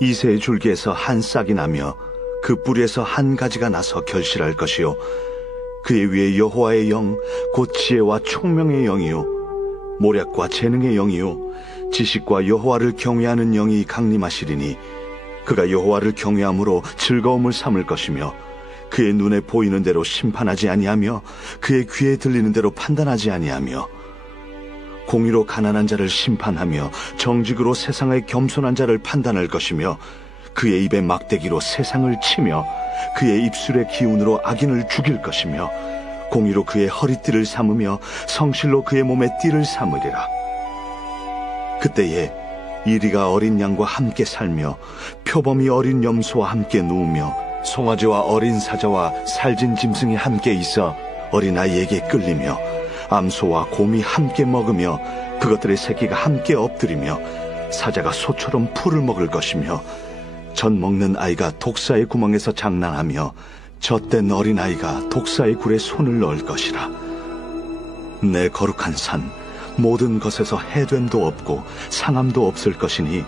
이새의 줄기에서 한 싹이 나며 그 뿌리에서 한 가지가 나서 결실할 것이요 그의 위에 여호와의 영 곧 지혜와 총명의 영이요 모략과 재능의 영이요 지식과 여호와를 경외하는 영이 강림하시리니 그가 여호와를 경외함으로 즐거움을 삼을 것이며 그의 눈에 보이는 대로 심판하지 아니하며 그의 귀에 들리는 대로 판단하지 아니하며 공의로 가난한 자를 심판하며 정직으로 세상의 겸손한 자를 판단할 것이며 그의 입에 막대기로 세상을 치며 그의 입술의 기운으로 악인을 죽일 것이며 공의로 그의 허리띠를 삼으며 성실로 그의 몸에 띠를 삼으리라. 그때에 이리가 어린 양과 함께 살며 표범이 어린 염소와 함께 누우며 송아지와 어린 사자와 살진 짐승이 함께 있어 어린아이에게 끌리며 암소와 곰이 함께 먹으며 그것들의 새끼가 함께 엎드리며 사자가 소처럼 풀을 먹을 것이며 젖 먹는 아이가 독사의 구멍에서 장난하며 젖된 어린아이가 독사의 굴에 손을 넣을 것이라. 내 거룩한 산 모든 것에서 해됨도 없고 상함도 없을 것이니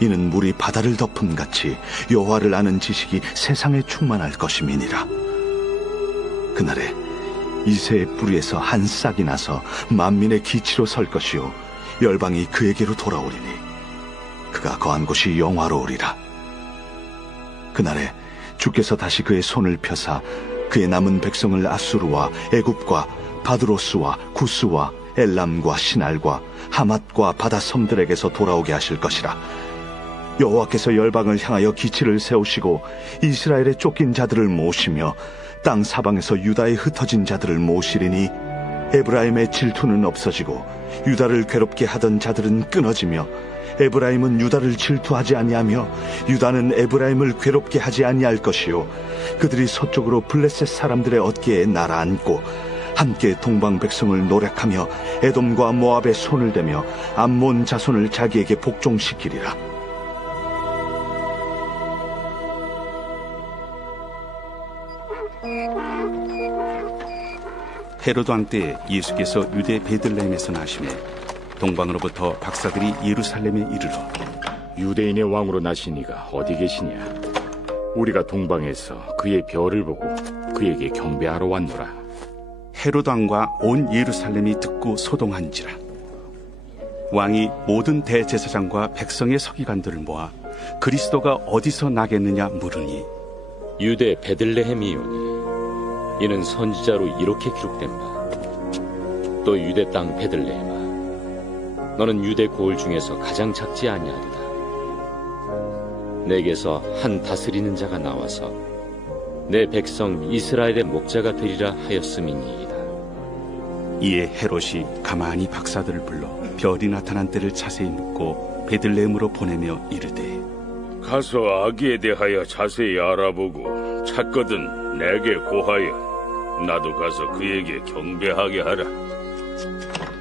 이는 물이 바다를 덮음같이 여호와를 아는 지식이 세상에 충만할 것임이니라. 그날에 이새의 뿌리에서 한 싹이 나서 만민의 기치로 설 것이요 열방이 그에게로 돌아오리니 그가 거한 곳이 영화로우리라. 그날에 주께서 다시 그의 손을 펴사 그의 남은 백성을 아수르와 애굽과 바드로스와 구스와 엘람과 시날과 하맛과 바다 섬들에게서 돌아오게 하실 것이라. 여호와께서 열방을 향하여 기치를 세우시고 이스라엘의 쫓긴 자들을 모시며 땅 사방에서 유다에 흩어진 자들을 모시리니 에브라임의 질투는 없어지고 유다를 괴롭게 하던 자들은 끊어지며 에브라임은 유다를 질투하지 아니하며 유다는 에브라임을 괴롭게 하지 아니할 것이요 그들이 서쪽으로 블레셋 사람들의 어깨에 날아앉고 함께 동방 백성을 노략하며 에돔과 모압에 손을 대며 암몬 자손을 자기에게 복종시키리라. 헤로드 왕 때 예수께서 유대 베들레헴에서 나시매 동방으로부터 박사들이 예루살렘에 이르러 유대인의 왕으로 나신 이가 어디 계시냐? 우리가 동방에서 그의 별을 보고 그에게 경배하러 왔노라. 헤로드 왕과 온 예루살렘이 듣고 소동한지라. 왕이 모든 대제사장과 백성의 서기관들을 모아 그리스도가 어디서 나겠느냐 물으니 유대 베들레헴이오니 이는 선지자로 이렇게 기록된 바 또 유대 땅 베들레헴아 너는 유대 고을 중에서 가장 작지 아니하리다. 내게서 한 다스리는 자가 나와서 내 백성 이스라엘의 목자가 되리라 하였음이니이다. 이에 헤롯이 가만히 박사들을 불러 별이 나타난 때를 자세히 묻고 베들레헴으로 보내며 이르되 가서 아기에 대하여 자세히 알아보고 찾거든 내게 고하여 나도 가서 그에게 경배하게 하라.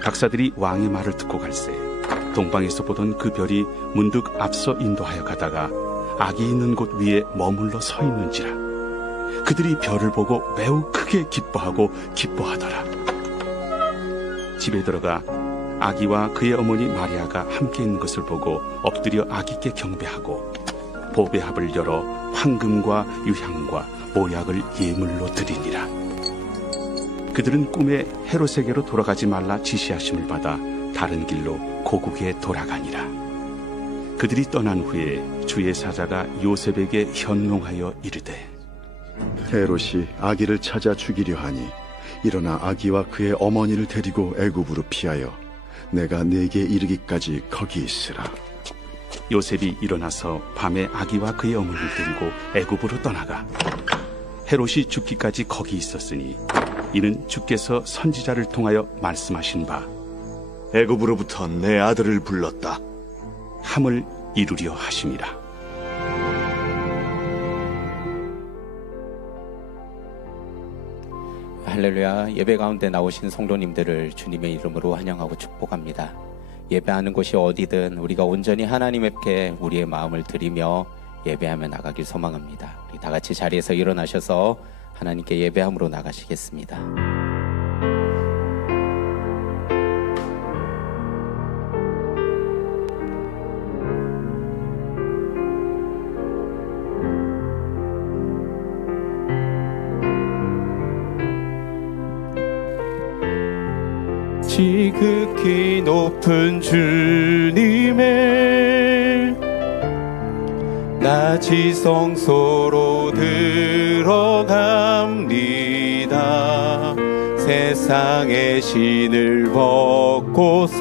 박사들이 왕의 말을 듣고 갈새 동방에서 보던 그 별이 문득 앞서 인도하여 가다가 아기 있는 곳 위에 머물러 서 있는지라. 그들이 별을 보고 매우 크게 기뻐하더라. 집에 들어가 아기와 그의 어머니 마리아가 함께 있는 것을 보고 엎드려 아기께 경배하고 보배합을 열어 황금과 유향과 모약을 예물로 드리니라. 그들은 꿈에 헤롯에게로 돌아가지 말라 지시하심을 받아 다른 길로 고국에 돌아가니라. 그들이 떠난 후에 주의 사자가 요셉에게 현몽하여 이르되 헤롯이 아기를 찾아 죽이려 하니 일어나 아기와 그의 어머니를 데리고 애굽으로 피하여 내가 네게 이르기까지 거기 있으라. 요셉이 일어나서 밤에 아기와 그의 어머니를 데리고 애굽으로 떠나가 헤롯이 죽기까지 거기 있었으니 이는 주께서 선지자를 통하여 말씀하신 바 애굽으로부터 내 아들을 불렀다 함을 이루려 하심이라. 할렐루야. 예배 가운데 나오신 성도님들을 주님의 이름으로 환영하고 축복합니다. 예배하는 곳이 어디든 우리가 온전히 하나님께 우리의 마음을 드리며 예배하며 나가길 소망합니다. 우리 다 같이 자리에서 일어나셔서 하나님께 예배함으로 나가시겠습니다. 지극히 높은 주님의 나 지성소로 들어갑니다. 세상의 신을 벗고서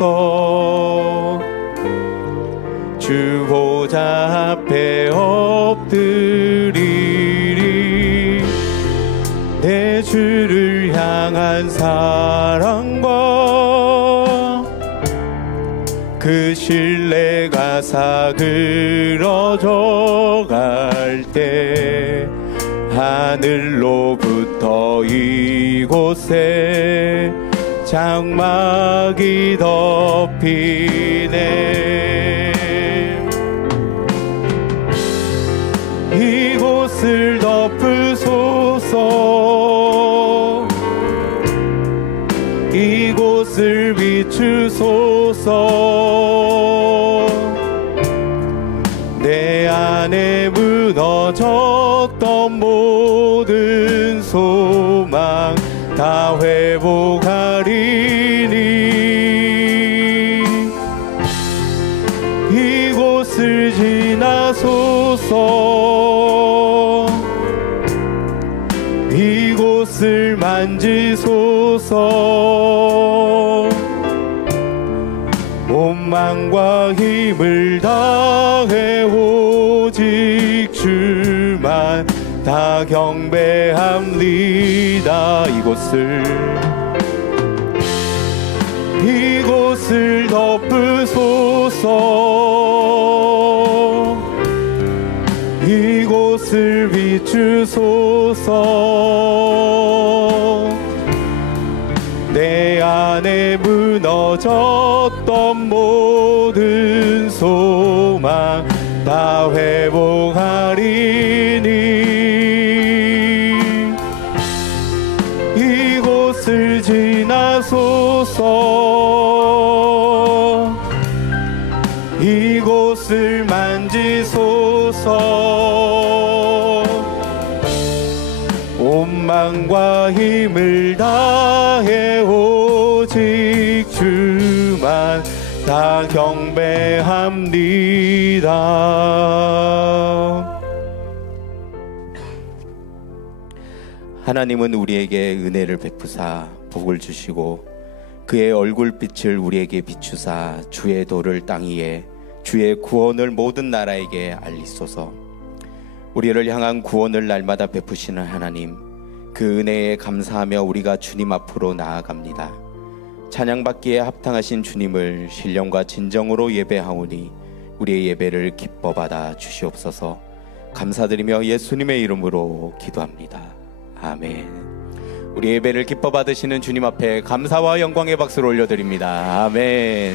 주 보좌 앞에 엎드리리. 내 주를 향한 사랑과 그 신뢰가 사그러져 갈 때 하늘로부터 이곳에 장막이 덮이네. 이곳을 덮으소서. 이곳을 비추소서. 내 안에 무너졌던 모든 소망 다 회복하리니. 이곳을 지나소서. 이곳을 만지소서. 온 마음과 힘을 다해 오직 주만 다 경배합니다. 이곳을 덮으소서. 이곳을 비추소서. 내 안에 무너졌던 모든 소망 다 회복하리니. 이곳을 지나소서. 이곳을 만지소서. 온 마음과 힘을 다해 오직 주만 다 경배합니다. 하나님은 우리에게 은혜를 베푸사 복을 주시고 그의 얼굴빛을 우리에게 비추사 주의 도를 땅 위에 주의 구원을 모든 나라에게 알리소서. 우리를 향한 구원을 날마다 베푸시는 하나님, 그 은혜에 감사하며 우리가 주님 앞으로 나아갑니다. 찬양받기에 합당하신 주님을 신령과 진정으로 예배하오니 우리의 예배를 기뻐 받아 주시옵소서. 감사드리며 예수님의 이름으로 기도합니다. 아멘. 우리 예배를 기뻐 받으시는 주님 앞에 감사와 영광의 박수를 올려드립니다. 아멘.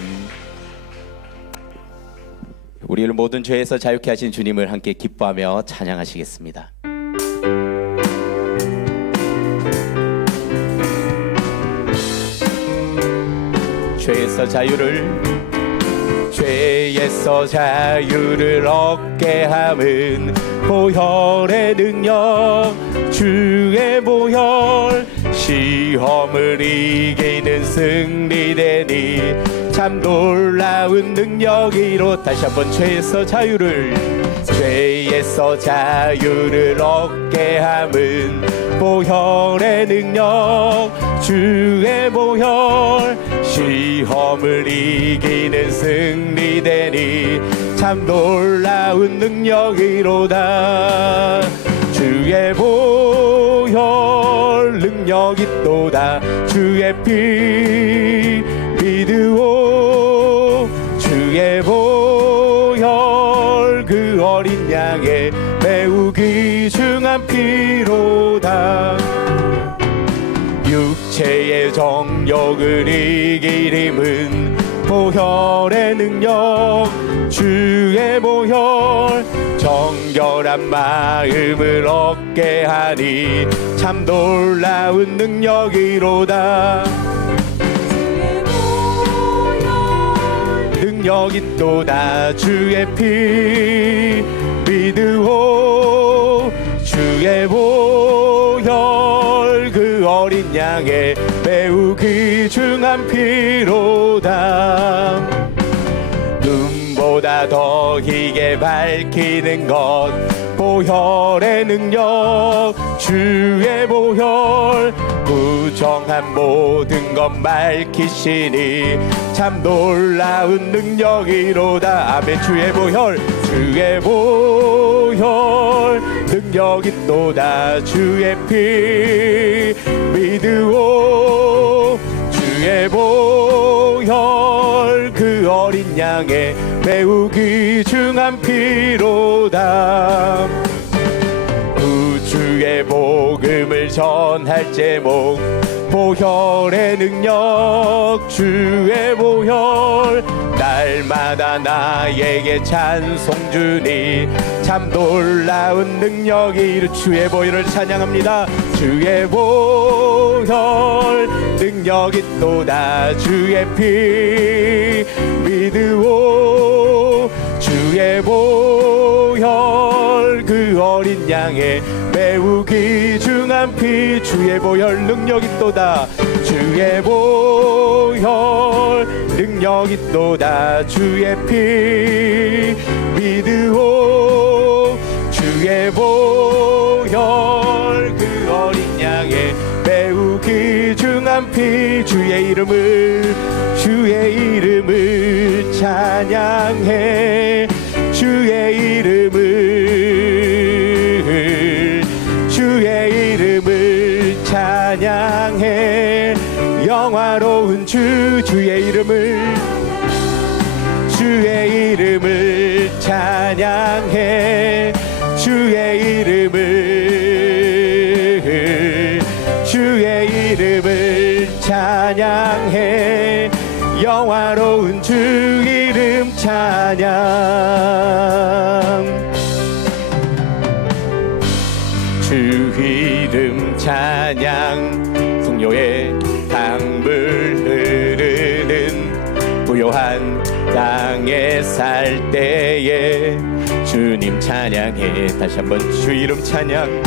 우리를 모든 죄에서 자유케 하신 주님을 함께 기뻐하며 찬양하시겠습니다. 죄에서 자유를 얻게 함은 보혈의 능력, 주의 보혈, 시험을 이기는 승리되니 참 놀라운 능력이로. 다시 한번 죄에서 자유를 얻게 함은 보혈의 능력, 주의 보혈, 시험을 이기는 승리되니 참 놀라운 능력이로다. 주의 보혈 능력 있도다. 주의 피 믿으오. 주의 보혈 그 어린 양의 매우 귀중한 피로다. 육체의 정욕을 이길 힘은 보혈의 능력, 주의 보혈, 정결한 마음을 얻게 하니 참 놀라운 능력이로다. 능력 있도다. 주의 피 믿으오. 주의 보혈 그 어린 양의 매우 귀중한 피로다. 눈보다 더 희게 밝히는 것 보혈의 능력, 주의 보혈 부정한 모든 것 밝히시니 참 놀라운 능력이로다. 아멘. 주의 보혈, 주의 보혈 능력 있도다. 주의 피 믿으오. 주의 보혈 그 어린 양의 매우 귀중한 피로다. 주의 복음을 전할 제목 보혈의 능력, 주의 보혈 날마다 나에게 찬송 주니 참 놀라운 능력이. 주의 보혈을 찬양합니다. 주의 보혈 능력 있도다. 주의 피 믿으오. 주의 보혈 그 어린 양의 매우 귀중한 피. 주의 보혈 능력 있도다. 주의 보혈 능력 있도다. 주의 피 믿으오. 주의 보혈 그 어린 양의 매우 귀중한 피. 주의 이름을 찬양해. 주의 이름을 찬양해. 영화로운 주의 이름을 찬양해. 주의 이름을 찬양해. 영화로운 주 이름 찬양. 주 이름 찬양. 풍요의 강물 흐르는 부요한 땅에 살 때에 주님 찬양해. 다시 한번 주 이름 찬양.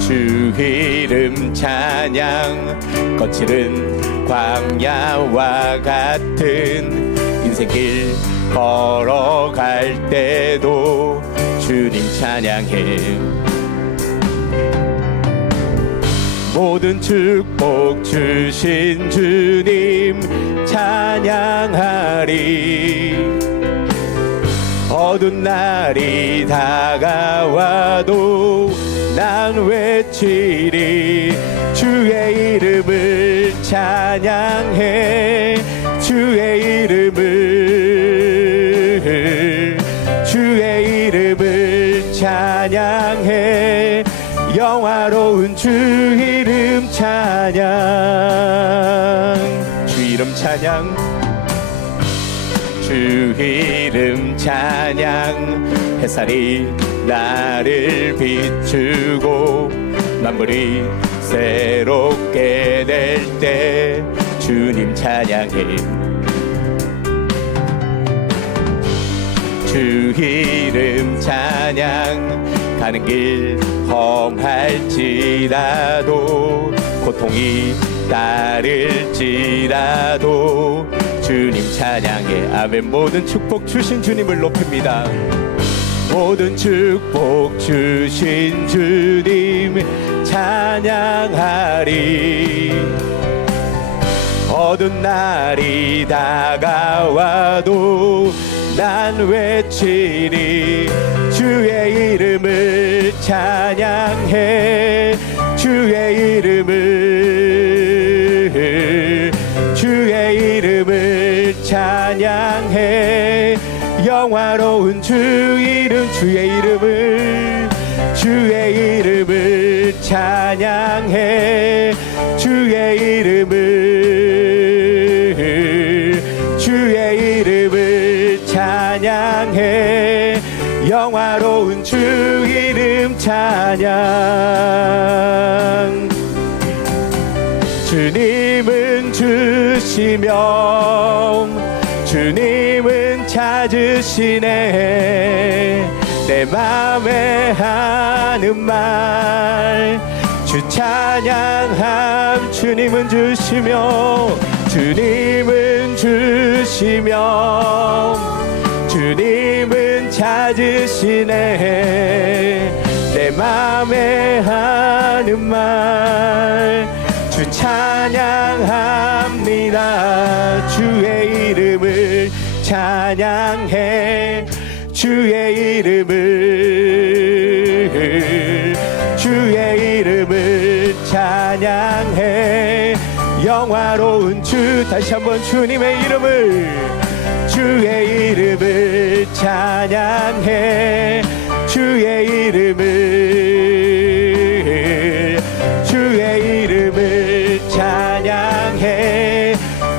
주 이름 찬양. 거칠은 광야와 같은 인생길 걸어갈 때도 주님 찬양해. 모든 축복 주신 주님 찬양하리. 어두운 날이 다가와도 난 외치리. 주의 이름을 찬양해. 주의 이름을 찬양해. 영화로운 주 이름 찬양. 주 이름 찬양. 주 이름 찬양. 햇살이 나를 비추고 만물이 새롭게 될 때 주님 찬양해. 주 이름 찬양. 가는 길 험할지라도 고통이 따를지라도 주님 찬양해. 아멘. 모든 축복 주신 주님을 높입니다. 모든 축복 주신 주님 찬양하리. 어두운 날이 다가와도 난 외치리. 주의 이름을 찬양해. 주의 이름을 찬양해. 영화로운 주 이름. 주의 이름을 찬양해. 주의 이름을 찬양해. 영화로운 주 이름 찬양. 주님은 주시며 주님은 찾으시네. 내 맘에 하는 말 주 찬양함. 주님은 주시며 주님은 주시며 주님은 찾으시네. 내 맘에 하는 말 주 찬양합니다. 주의 이름을 찬양해. 주의 이름을 찬양해. 영화로운 주. 다시 한번 주님의 이름을, 주의 이름을 찬양해. 주의 이름을 찬양해.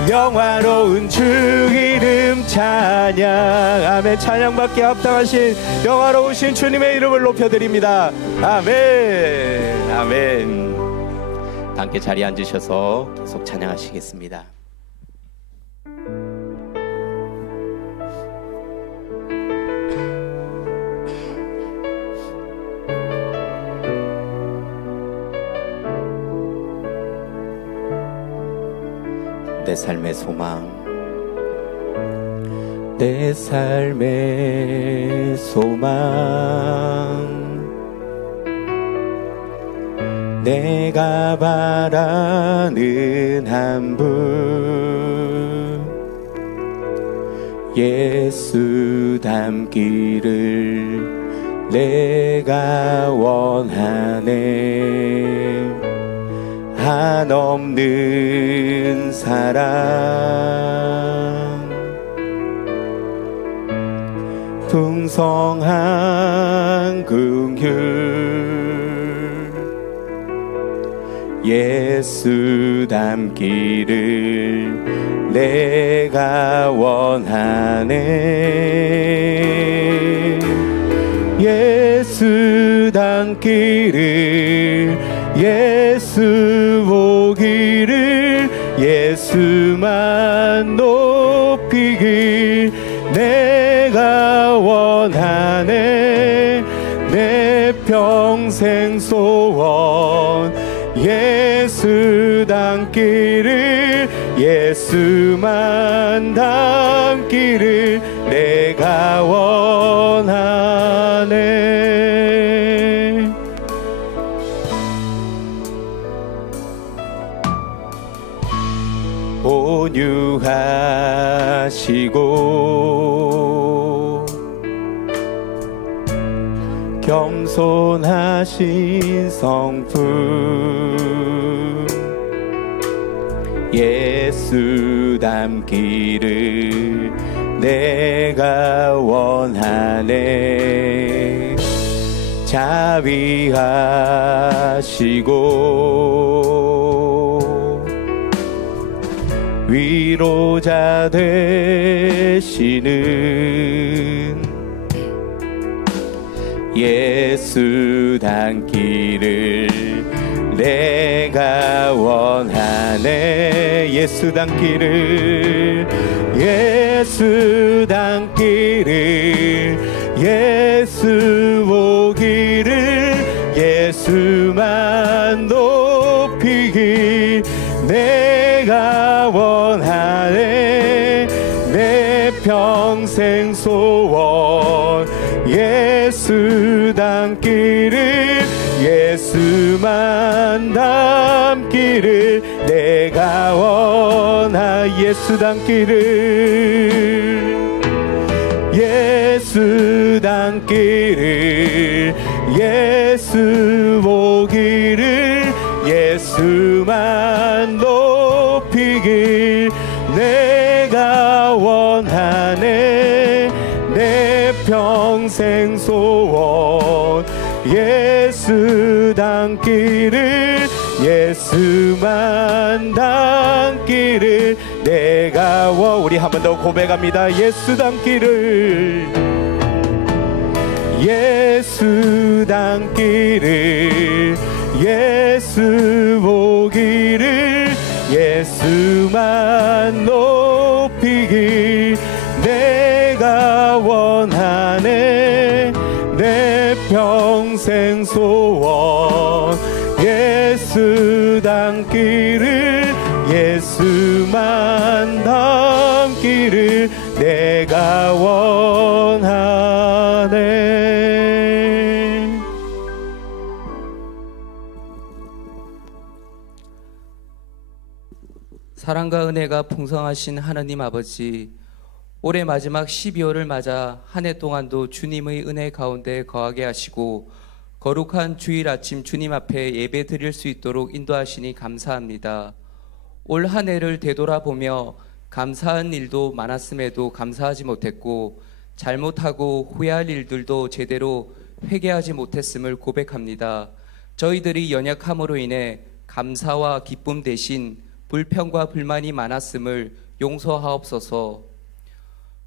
영화로운 주 이름 찬양. 아멘. 찬양받게 합당하신 영화로우신 주님의 이름을 높여드립니다. 아멘. 아멘. 함께 자리에 앉으셔서 계속 찬양하시겠습니다. 내 삶의 소망, 내 삶의 소망, 내가 바라는 한 분, 예수 닮기를 내가 원하네. 한없는 사랑, 풍성한 긍휼, 예수 닮기를 내가 원하네. 예수 닮기를, 예수 보기를, 예수만 높이길 내가 원하네. 내 평생 소원, 예수 닮기를, 예수만 닮기를 내가 원하네. 온유하시고 겸손하신 성품, 예수 닮기를 내가 원하네. 자비하시고 위로자 되시는 예수 닮기를 내가 원하네. 예수 닮기를, 예수 닮기를, 예수 보기를, 예수만 높이길 내가 원하네. 내 평생 소원, 예수 닮기를, 예수만 닮기를 내가 원하. 예수 닮기를, 예수 닮기를, 예수 보기를, 예수만 높이길 내가 원하네. 내 평생 소원, 예수 닮기를, 예수만 닮기를 내가 우리 한 번 더 고백합니다. 예수 닮기를, 예수 닮기를, 예수 보기를, 예수만 높이길 내가 원하네. 내 평생 소원, 예수 예수 닮기를 예수만 닮기를 내가 원하네. 사랑과 은혜가 풍성하신 하나님 아버지, 올해 마지막 12월을 맞아 한 해 동안도 주님의 은혜 가운데 거하게 하시고 거룩한 주일 아침 주님 앞에 예배 드릴 수 있도록 인도하시니 감사합니다. 올 한 해를 되돌아보며 감사한 일도 많았음에도 감사하지 못했고 잘못하고 후회할 일들도 제대로 회개하지 못했음을 고백합니다. 저희들이 연약함으로 인해 감사와 기쁨 대신 불평과 불만이 많았음을 용서하옵소서.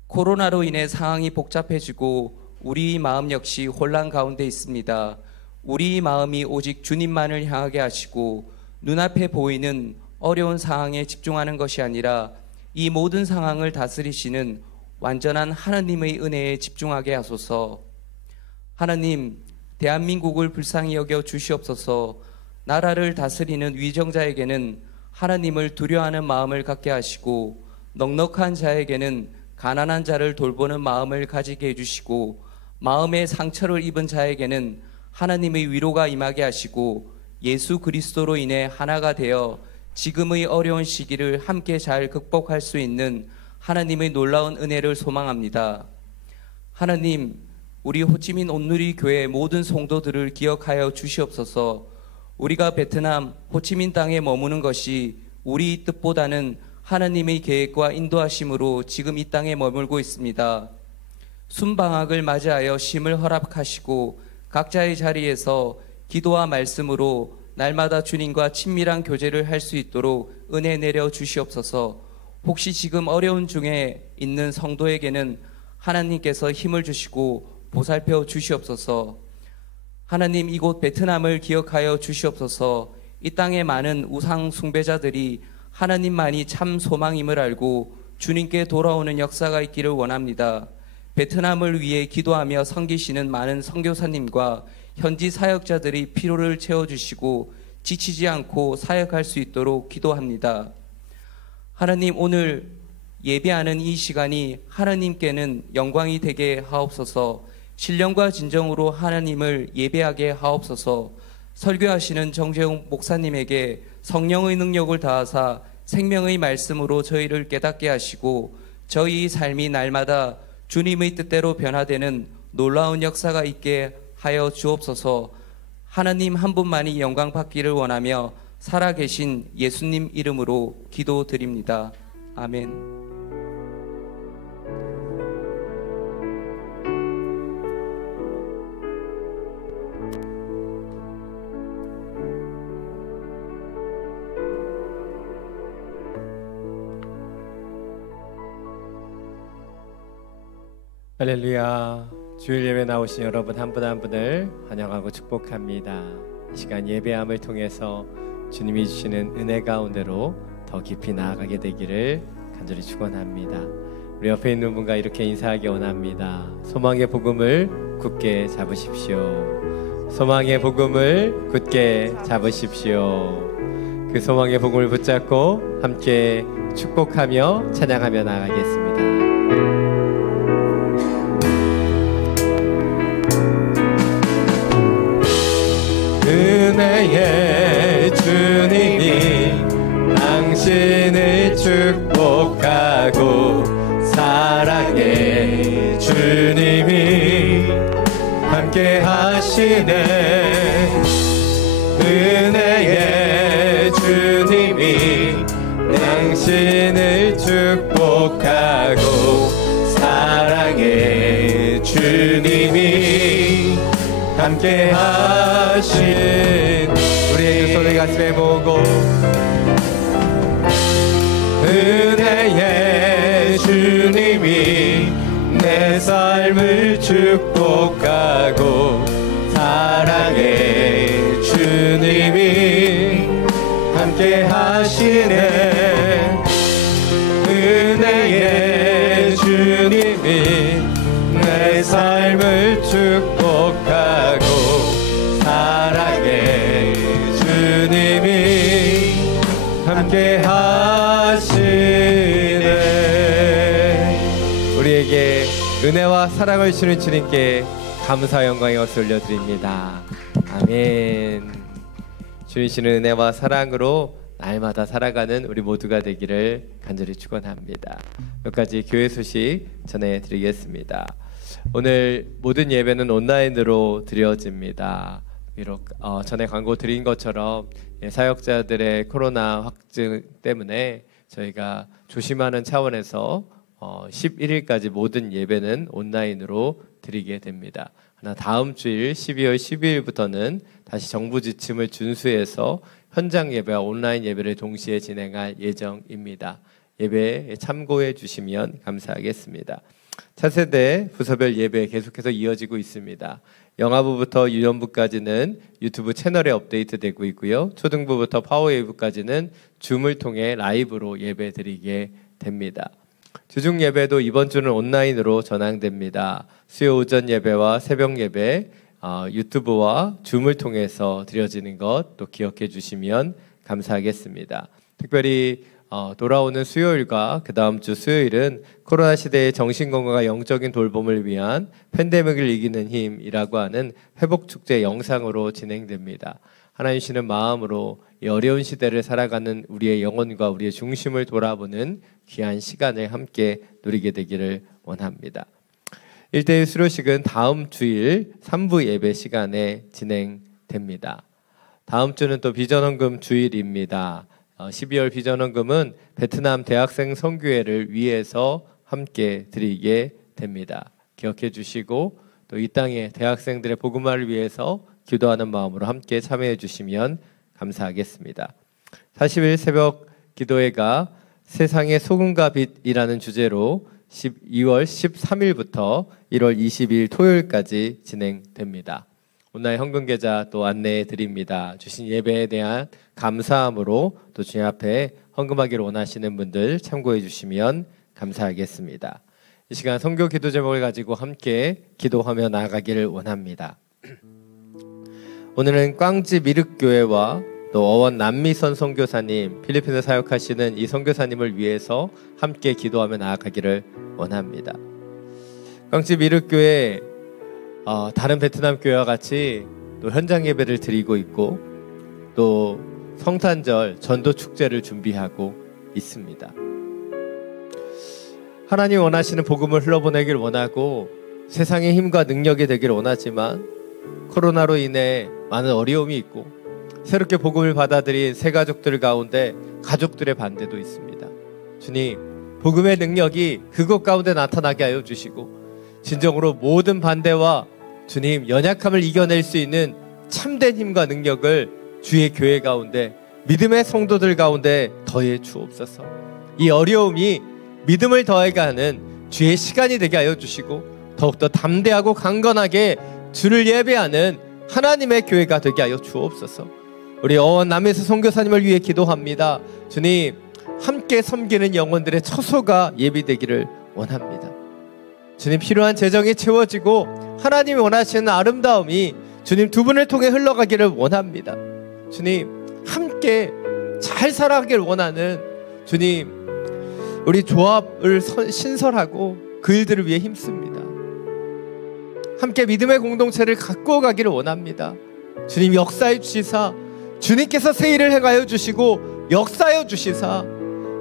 코로나로 인해 상황이 복잡해지고 우리 마음 역시 혼란 가운데 있습니다. 우리 마음이 오직 주님만을 향하게 하시고 눈앞에 보이는 어려운 상황에 집중하는 것이 아니라 이 모든 상황을 다스리시는 완전한 하나님의 은혜에 집중하게 하소서. 하나님, 대한민국을 불쌍히 여겨 주시옵소서. 나라를 다스리는 위정자에게는 하나님을 두려워하는 마음을 갖게 하시고 넉넉한 자에게는 가난한 자를 돌보는 마음을 가지게 해주시고 마음의 상처를 입은 자에게는 하나님의 위로가 임하게 하시고 예수 그리스도로 인해 하나가 되어 지금의 어려운 시기를 함께 잘 극복할 수 있는 하나님의 놀라운 은혜를 소망합니다. 하나님, 우리 호치민 온누리 교회 모든 성도들을 기억하여 주시옵소서. 우리가 베트남 호치민 땅에 머무는 것이 우리 뜻보다는 하나님의 계획과 인도하심으로 지금 이 땅에 머물고 있습니다. 순방학을 맞이하여 쉼을 허락하시고 각자의 자리에서 기도와 말씀으로 날마다 주님과 친밀한 교제를 할 수 있도록 은혜 내려 주시옵소서. 혹시 지금 어려운 중에 있는 성도에게는 하나님께서 힘을 주시고 보살펴 주시옵소서. 하나님, 이곳 베트남을 기억하여 주시옵소서. 이 땅에 많은 우상 숭배자들이 하나님만이 참 소망임을 알고 주님께 돌아오는 역사가 있기를 원합니다. 베트남을 위해 기도하며 섬기시는 많은 선교사님과 현지 사역자들이 피로를 채워주시고 지치지 않고 사역할 수 있도록 기도합니다. 하나님, 오늘 예배하는 이 시간이 하나님께는 영광이 되게 하옵소서. 신령과 진정으로 하나님을 예배하게 하옵소서. 설교하시는 정재웅 목사님에게 성령의 능력을 다하사 생명의 말씀으로 저희를 깨닫게 하시고 저희 삶이 날마다 주님의 뜻대로 변화되는 놀라운 역사가 있게 하여 주옵소서. 하나님 한 분만이 영광 받기를 원하며 살아계신 예수님 이름으로 기도드립니다. 아멘. 할렐루야. 주일 예배 나오신 여러분 한 분 한 분을 환영하고 축복합니다. 이 시간 예배함을 통해서 주님이 주시는 은혜 가운데로 더 깊이 나아가게 되기를 간절히 축원합니다. 우리 옆에 있는 분과 이렇게 인사하기 원합니다. 소망의 복음을 굳게 잡으십시오. 소망의 복음을 굳게 잡으십시오. 그 소망의 복음을 붙잡고 함께 축복하며 찬양하며 나아가겠습니다. 은혜의 주님이 당신을 축복하고 사랑의 주님이 함께 하시네. 은혜의 주님이 당신을 축복하고 사랑의 주님이 함께 하신 우리의 두 손을 가슴에 모으고 은혜의 주님이 내 삶을 축복하고 사랑의 주님이 함께 하시네. 은혜의 주님이 내 삶을 축복하고 사랑의 주님이 우리에게 은혜와 사랑을 주는 주님께 감사 영광의 것을 올려드립니다. 아멘. 주시는 은혜와 사랑으로 날마다 살아가는 우리 모두가 되기를 간절히 축원합니다. 몇 가지 교회 소식 전해드리겠습니다. 오늘 모든 예배는 온라인으로 드려집니다. 비록 전에 광고 드린 것처럼 사역자들의 코로나 확진 때문에 저희가 조심하는 차원에서 11일까지 모든 예배는 온라인으로 드리게 됩니다. 그러나 다음 주일 12월 12일부터는 다시 정부 지침을 준수해서 현장 예배와 온라인 예배를 동시에 진행할 예정입니다. 예배에 참고해 주시면 감사하겠습니다. 차세대 부서별 예배 계속해서 이어지고 있습니다. 영아부부터 유년부까지는 유튜브 채널에 업데이트되고 있고요. 초등부부터 파워웨이브까지는 줌을 통해 라이브로 예배 드리게 됩니다. 주중 예배도 이번 주는 온라인으로 전환됩니다. 수요 오전 예배와 새벽 예배 유튜브와 줌을 통해서 드려지는 것 또 기억해 주시면 감사하겠습니다. 특별히 돌아오는 수요일과 그 다음 주 수요일은 코로나 시대의 정신건강과 영적인 돌봄을 위한 팬데믹을 이기는 힘이라고 하는 회복축제 영상으로 진행됩니다. 하나님 주시는 마음으로 이 어려운 시대를 살아가는 우리의 영혼과 우리의 중심을 돌아보는 귀한 시간을 함께 누리게 되기를 원합니다. 1대1 수료식은 다음 주일 3부 예배 시간에 진행됩니다. 다음 주는 또 비전헌금 주일입니다. 12월 비전헌금은 베트남 대학생 선교회를 위해서 함께 드리게 됩니다. 기억해 주시고 또 이 땅의 대학생들의 복음화를 위해서 기도하는 마음으로 함께 참여해 주시면 감사하겠습니다. 40일 새벽 기도회가 세상의 소금과 빛이라는 주제로 12월 13일부터 1월 20일 토요일까지 진행됩니다. 온라인 헌금 계좌 또 안내해 드립니다. 주신 예배에 대한 감사함으로 또 주님 앞에 헌금하기를 원하시는 분들 참고해 주시면 감사하겠습니다. 이 시간 선교 기도 제목을 가지고 함께 기도하며 나아가기를 원합니다. 오늘은 꽝지 미륵교회와 또 어원 남미선 선교사님, 필리핀에 사역하시는 이 선교사님을 위해서 함께 기도하며 나아가기를 원합니다. 꽝지 미륵교회 다른 베트남 교회와 같이 또 현장 예배를 드리고 있고 또 성탄절 전도 축제를 준비하고 있습니다. 하나님 원하시는 복음을 흘러보내길 원하고 세상의 힘과 능력이 되길 원하지만 코로나로 인해 많은 어려움이 있고 새롭게 복음을 받아들인 새 가족들 가운데 가족들의 반대도 있습니다. 주님, 복음의 능력이 그곳 가운데 나타나게 하여 주시고 진정으로 모든 반대와 주님 연약함을 이겨낼 수 있는 참된 힘과 능력을 주의 교회 가운데 믿음의 성도들 가운데 더해 주옵소서. 이 어려움이 믿음을 더해가는 주의 시간이 되게 하여 주시고 더욱더 담대하고 강건하게 주를 예배하는 하나님의 교회가 되게 하여 주옵소서. 우리 어원 남에서 선교사님을 위해 기도합니다. 주님, 함께 섬기는 영혼들의 처소가 예비되기를 원합니다. 주님, 필요한 재정이 채워지고 하나님이 원하시는 아름다움이 주님 두 분을 통해 흘러가기를 원합니다. 주님, 함께 잘 살아가기를 원하는 주님, 우리 조합을 신설하고 그 일들을 위해 힘씁니다. 함께 믿음의 공동체를 갖고 가기를 원합니다. 주님, 역사해 주시사 주님께서 새 일을 행하여 주시고 역사하여 주시사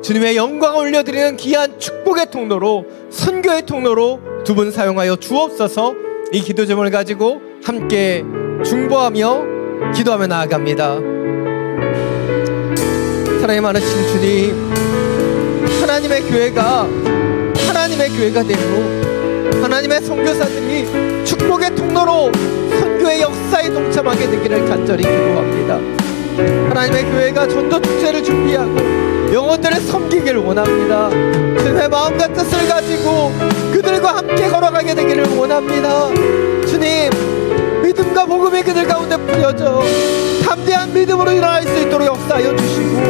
주님의 영광을 올려드리는 귀한 축복의 통로로 선교의 통로로 두 분 사용하여 주옵소서. 이 기도 제목을 가지고 함께 중보하며 기도하며 나아갑니다. 사랑이 많으신 주님, 하나님의 교회가 되고 하나님의 선교사들이 축복의 통로로 선교의 역사에 동참하게 되기를 간절히 기도합니다. 하나님의 교회가 전도 축제를 준비하고 영혼들을 섬기기를 원합니다. 주님의 마음과 뜻을 가지고 그들과 함께 걸어가게 되기를 원합니다. 주님, 믿음과 복음이 그들 가운데 뿌려져 담대한 믿음으로 일어날 수 있도록 역사하여 주시고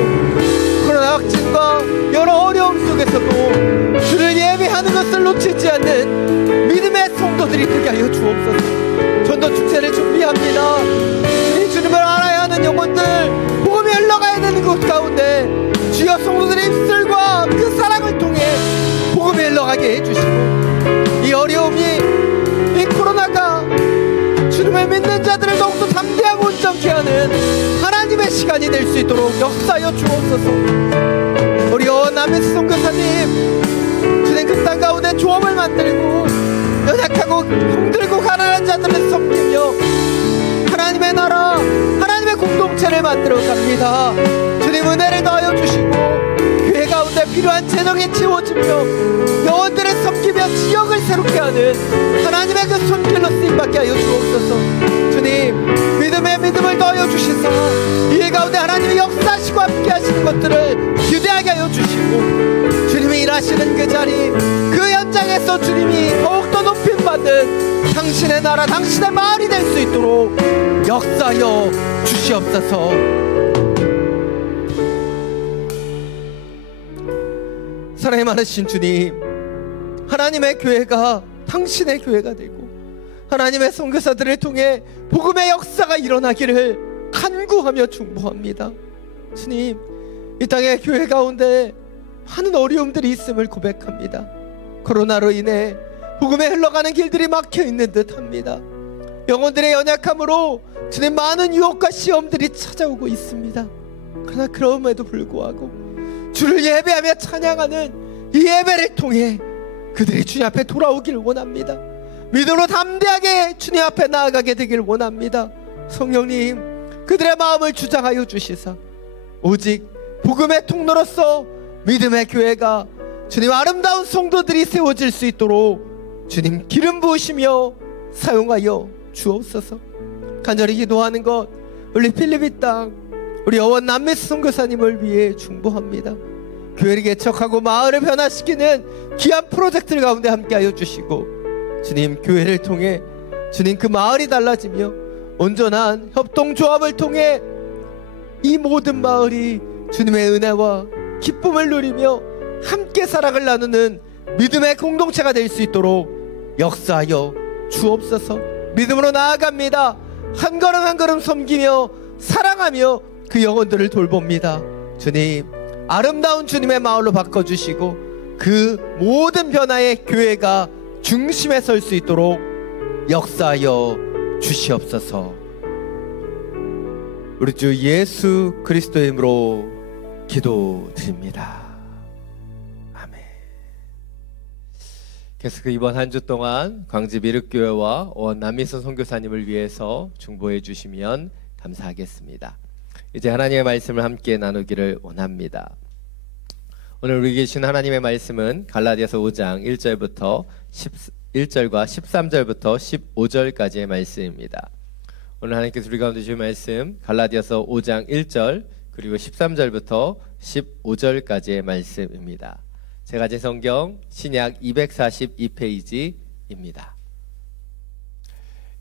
코로나 확진과 여러 어려움 속에서도 주를 예배하는 것을 놓치지 않는 믿음의 성도들이 되게 하여 주옵소서. 전도 축제를 준비합니다. 주님을 알아야 하는 영혼들, 복음이 흘러가야 되는 곳 가운데 주여 성도들의 입술과 그 사랑을 통해 복음이 흘러가게 해주시고 않게 하는 하나님의 시간이 될 수 있도록 역사하여 주옵소서. 우리 남미스 선교사님, 주님 그 땅 가운데 조업을 만들고 연약하고 힘들고 가난한 자들을 섬기며 하나님의 나라, 하나님의 공동체를 만들어 갑니다. 주님 은혜를 더하여 주시고 교회 가운데 필요한 재정이 채워지며 영혼들을 섬기며 지역을 새롭게 하는 하나님의 그 손길로 쓰임받게 하여 주옵소서. 주님 믿음에 믿음을 더하여 주시사 이 가운데 하나님이 역사하시고 함께 하시는 것들을 기대하게 하여 주시고 주님이 일하시는 그 자리, 그 현장에서 주님이 더욱더 높임받은 당신의 나라, 당신의 마을이 될 수 있도록 역사하여 주시옵소서. 사랑이 많으신 주님, 하나님의 교회가 당신의 교회가 되고 하나님의 선교사들을 통해 복음의 역사가 일어나기를 간구하며 중보합니다. 주님, 이 땅의 교회 가운데 많은 어려움들이 있음을 고백합니다. 코로나로 인해 복음에 흘러가는 길들이 막혀있는 듯합니다. 영혼들의 연약함으로 주님 많은 유혹과 시험들이 찾아오고 있습니다. 그러나 그럼에도 불구하고 주를 예배하며 찬양하는 이 예배를 통해 그들이 주님 앞에 돌아오길 원합니다. 믿음으로 담대하게 주님 앞에 나아가게 되길 원합니다. 성령님, 그들의 마음을 주장하여 주시사 오직 복음의 통로로서 믿음의 교회가 주님 아름다운 성도들이 세워질 수 있도록 주님 기름 부으시며 사용하여 주옵소서. 간절히 기도하는 것 우리 필리핀 땅 우리 어원 남미스 선교사님을 위해 중보합니다. 교회를 개척하고 마을을 변화시키는 귀한 프로젝트를 가운데 함께하여 주시고 주님 교회를 통해 주님 그 마을이 달라지며 온전한 협동조합을 통해 이 모든 마을이 주님의 은혜와 기쁨을 누리며 함께 사랑을 나누는 믿음의 공동체가 될 수 있도록 역사하여 주옵소서. 믿음으로 나아갑니다. 한 걸음 한 걸음 섬기며 사랑하며 그 영혼들을 돌봅니다. 주님, 아름다운 주님의 마을로 바꿔주시고 그 모든 변화의 교회가 중심에 설 수 있도록 역사하여 주시옵소서. 우리 주 예수 그리스도의 이름으로 기도드립니다. 아멘. 계속 이번 한 주 동안 광주 미륵교회와 어원 남미선 선교사님을 위해서 중보해 주시면 감사하겠습니다. 이제 하나님의 말씀을 함께 나누기를 원합니다. 오늘 우리 계신 하나님의 말씀은 갈라디아서 5장 1절부터 11절과 13절부터 15절까지의 말씀입니다. 오늘 하나님께서 우리 가운데 주신 말씀 갈라디아서 5장 1절 그리고 13절부터 15절까지의 말씀입니다. 제가 가진 성경 신약 242페이지입니다.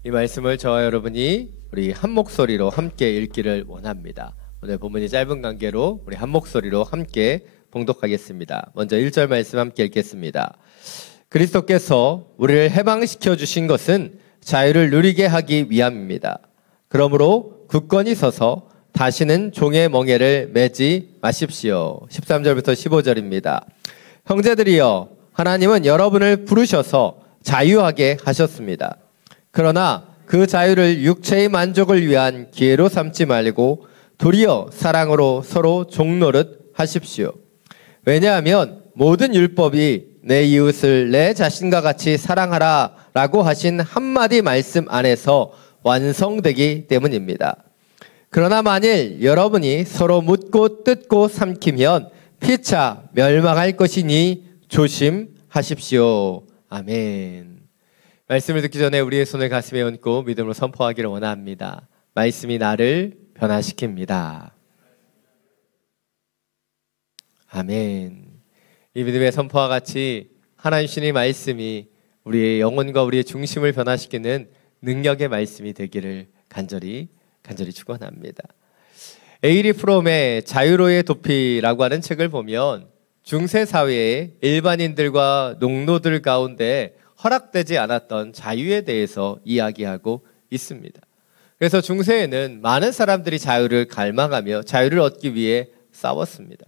이 말씀을 저와 여러분이 우리 한 목소리로 함께 읽기를 원합니다. 오늘 본문이 짧은 관계로 우리 한 목소리로 함께 봉독하겠습니다. 먼저 1절 말씀 함께 읽겠습니다. 그리스도께서 우리를 해방시켜 주신 것은 자유를 누리게 하기 위함입니다. 그러므로 굳건히 서서 다시는 종의 멍에를 매지 마십시오. 13절부터 15절입니다. 형제들이여, 하나님은 여러분을 부르셔서 자유하게 하셨습니다. 그러나 그 자유를 육체의 만족을 위한 기회로 삼지 말고 도리어 사랑으로 서로 종노릇 하십시오. 왜냐하면 모든 율법이 내 이웃을 내 자신과 같이 사랑하라 라고 하신 한마디 말씀 안에서 완성되기 때문입니다. 그러나 만일 여러분이 서로 묻고 뜯고 삼키면 피차 멸망할 것이니 조심하십시오. 아멘. 말씀을 듣기 전에 우리의 손을 가슴에 얹고 믿음으로 선포하기를 원합니다. 말씀이 나를 변화시킵니다. 아멘. 이 믿음의 선포와 같이 하나님 신의 말씀이 우리의 영혼과 우리의 중심을 변화시키는 능력의 말씀이 되기를 간절히 축원합니다. 에이리 프롬의 자유로의 도피라고 하는 책을 보면 중세 사회의 일반인들과 농노들 가운데 허락되지 않았던 자유에 대해서 이야기하고 있습니다. 그래서 중세에는 많은 사람들이 자유를 갈망하며 자유를 얻기 위해 싸웠습니다.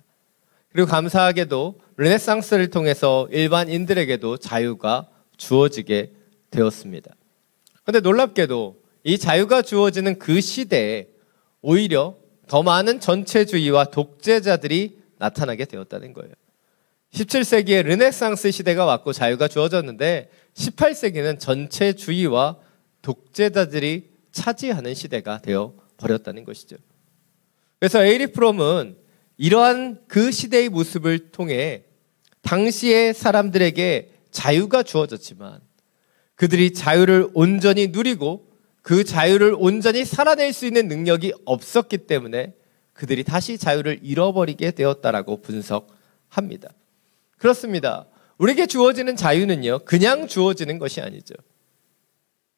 그리고 감사하게도 르네상스를 통해서 일반인들에게도 자유가 주어지게 되었습니다. 그런데 놀랍게도 이 자유가 주어지는 그 시대에 오히려 더 많은 전체주의와 독재자들이 나타나게 되었다는 거예요. 17세기에 르네상스 시대가 왔고 자유가 주어졌는데 18세기는 전체주의와 독재자들이 차지하는 시대가 되어 버렸다는 것이죠. 그래서 에이리 프롬은 이러한 그 시대의 모습을 통해 당시의 사람들에게 자유가 주어졌지만 그들이 자유를 온전히 누리고 그 자유를 온전히 살아낼 수 있는 능력이 없었기 때문에 그들이 다시 자유를 잃어버리게 되었다라고 분석합니다. 그렇습니다. 우리에게 주어지는 자유는요, 그냥 주어지는 것이 아니죠.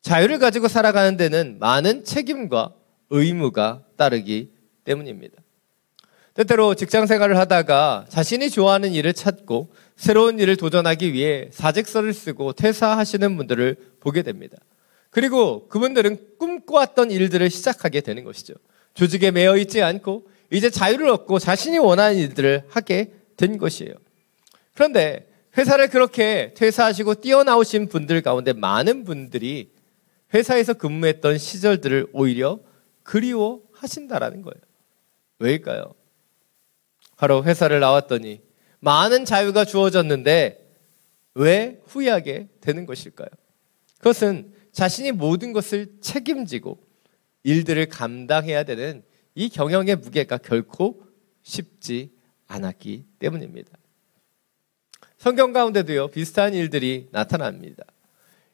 자유를 가지고 살아가는 데는 많은 책임과 의무가 따르기 때문입니다. 때때로 직장 생활을 하다가 자신이 좋아하는 일을 찾고 새로운 일을 도전하기 위해 사직서를 쓰고 퇴사하시는 분들을 보게 됩니다. 그리고 그분들은 꿈꿔왔던 일들을 시작하게 되는 것이죠. 조직에 매여 있지 않고 이제 자유를 얻고 자신이 원하는 일들을 하게 된 것이에요. 그런데 회사를 그렇게 퇴사하시고 뛰어나오신 분들 가운데 많은 분들이 회사에서 근무했던 시절들을 오히려 그리워하신다라는 거예요. 왜일까요? 바로 회사를 나왔더니 많은 자유가 주어졌는데 왜 후회하게 되는 것일까요? 그것은 자신이 모든 것을 책임지고 일들을 감당해야 되는 이 경영의 무게가 결코 쉽지 않았기 때문입니다. 성경 가운데도요, 비슷한 일들이 나타납니다.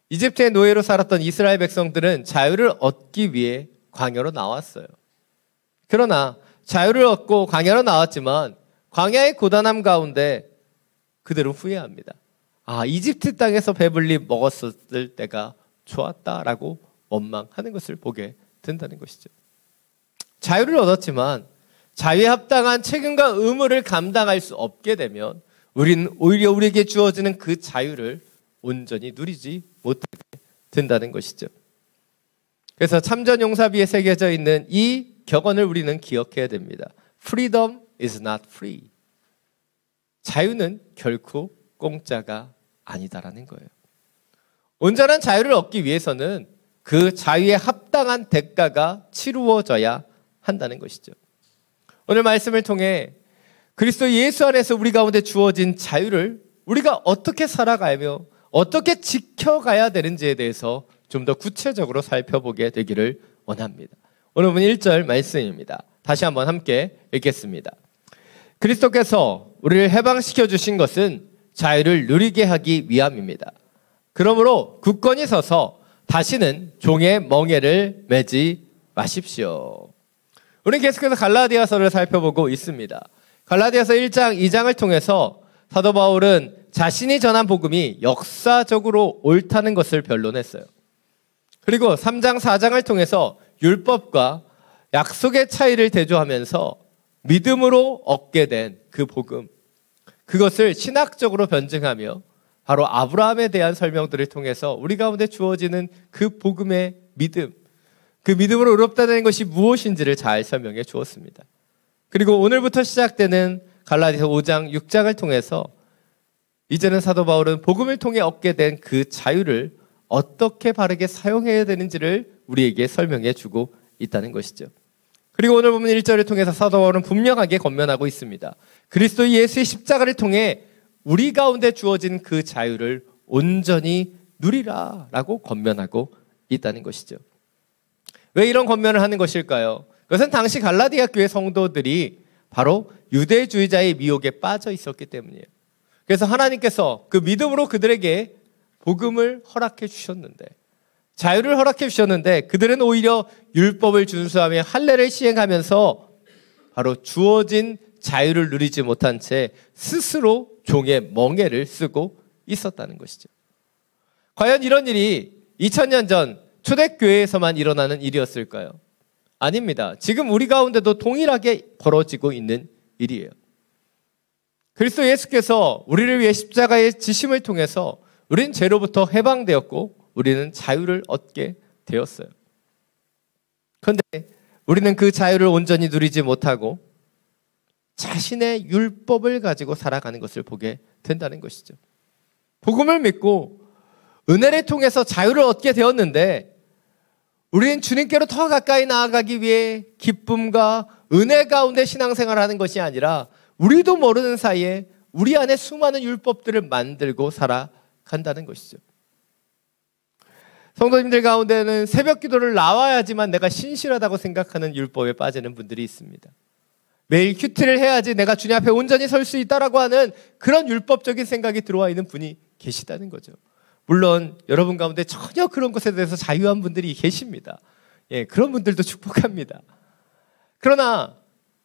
이집트의 노예로 살았던 이스라엘 백성들은 자유를 얻기 위해 광야로 나왔어요. 그러나 자유를 얻고 광야로 나왔지만 광야의 고단함 가운데 그들은 후회합니다. 이집트 땅에서 배불리 먹었을 때가 좋았다라고 원망하는 것을 보게 된다는 것이죠. 자유를 얻었지만 자유에 합당한 책임과 의무를 감당할 수 없게 되면 우리는 오히려 우리에게 주어지는 그 자유를 온전히 누리지 못하게 된다는 것이죠. 그래서 참전 용사비에 새겨져 있는 이 격언을 우리는 기억해야 됩니다. Freedom is not free. 자유는 결코 공짜가 아니다라는 거예요. 온전한 자유를 얻기 위해서는 그 자유에 합당한 대가가 치루어져야 한다는 것이죠. 오늘 말씀을 통해 그리스도 예수 안에서 우리 가운데 주어진 자유를 우리가 어떻게 살아가며 어떻게 지켜가야 되는지에 대해서 좀 더 구체적으로 살펴보게 되기를 원합니다. 오늘 본 1절 말씀입니다. 다시 한번 함께 읽겠습니다. 그리스도께서 우리를 해방시켜 주신 것은 자유를 누리게 하기 위함입니다. 그러므로 굳건히 서서 다시는 종의 멍에를 매지 마십시오. 우리는 계속해서 갈라디아서를 살펴보고 있습니다. 갈라디아서 1장, 2장을 통해서 사도 바울은 자신이 전한 복음이 역사적으로 옳다는 것을 변론했어요. 그리고 3장, 4장을 통해서 율법과 약속의 차이를 대조하면서 믿음으로 얻게 된 그 복음, 그것을 신학적으로 변증하며 바로 아브라함에 대한 설명들을 통해서 우리 가운데 주어지는 그 복음의 믿음, 그 믿음으로 의롭다는 것이 무엇인지를 잘 설명해 주었습니다. 그리고 오늘부터 시작되는 갈라디아서 5장, 6장을 통해서 이제는 사도 바울은 복음을 통해 얻게 된 그 자유를 어떻게 바르게 사용해야 되는지를 우리에게 설명해 주고 있다는 것이죠. 그리고 오늘 보면 1절을 통해서 사도 바울은 분명하게 권면하고 있습니다. 그리스도 예수의 십자가를 통해 우리 가운데 주어진 그 자유를 온전히 누리라라고 권면하고 있다는 것이죠. 왜 이런 권면을 하는 것일까요? 그것은 당시 갈라디아 교회 성도들이 바로 유대주의자의 미혹에 빠져 있었기 때문이에요. 그래서 하나님께서 그 믿음으로 그들에게 복음을 허락해 주셨는데, 자유를 허락해 주셨는데 그들은 오히려 율법을 준수하며 할례를 시행하면서 바로 주어진 자유를 누리지 못한 채 스스로 종의 멍에를 쓰고 있었다는 것이죠. 과연 이런 일이 2000년 전 초대교회에서만 일어나는 일이었을까요? 아닙니다. 지금 우리 가운데도 동일하게 벌어지고 있는 일이에요. 그리스도 예수께서 우리를 위해 십자가의 지심을 통해서 우리는 죄로부터 해방되었고 우리는 자유를 얻게 되었어요. 그런데 우리는 그 자유를 온전히 누리지 못하고 자신의 율법을 가지고 살아가는 것을 보게 된다는 것이죠. 복음을 믿고 은혜를 통해서 자유를 얻게 되었는데 우리는 주님께로 더 가까이 나아가기 위해 기쁨과 은혜 가운데 신앙생활하는 것이 아니라 우리도 모르는 사이에 우리 안에 수많은 율법들을 만들고 살아간다는 것이죠. 성도님들 가운데는 새벽 기도를 나와야지만 내가 신실하다고 생각하는 율법에 빠지는 분들이 있습니다. 매일 큐티를 해야지 내가 주님 앞에 온전히 설 수 있다라고 하는 그런 율법적인 생각이 들어와 있는 분이 계시다는 거죠. 물론 여러분 가운데 전혀 그런 것에 대해서 자유한 분들이 계십니다. 예, 그런 분들도 축복합니다. 그러나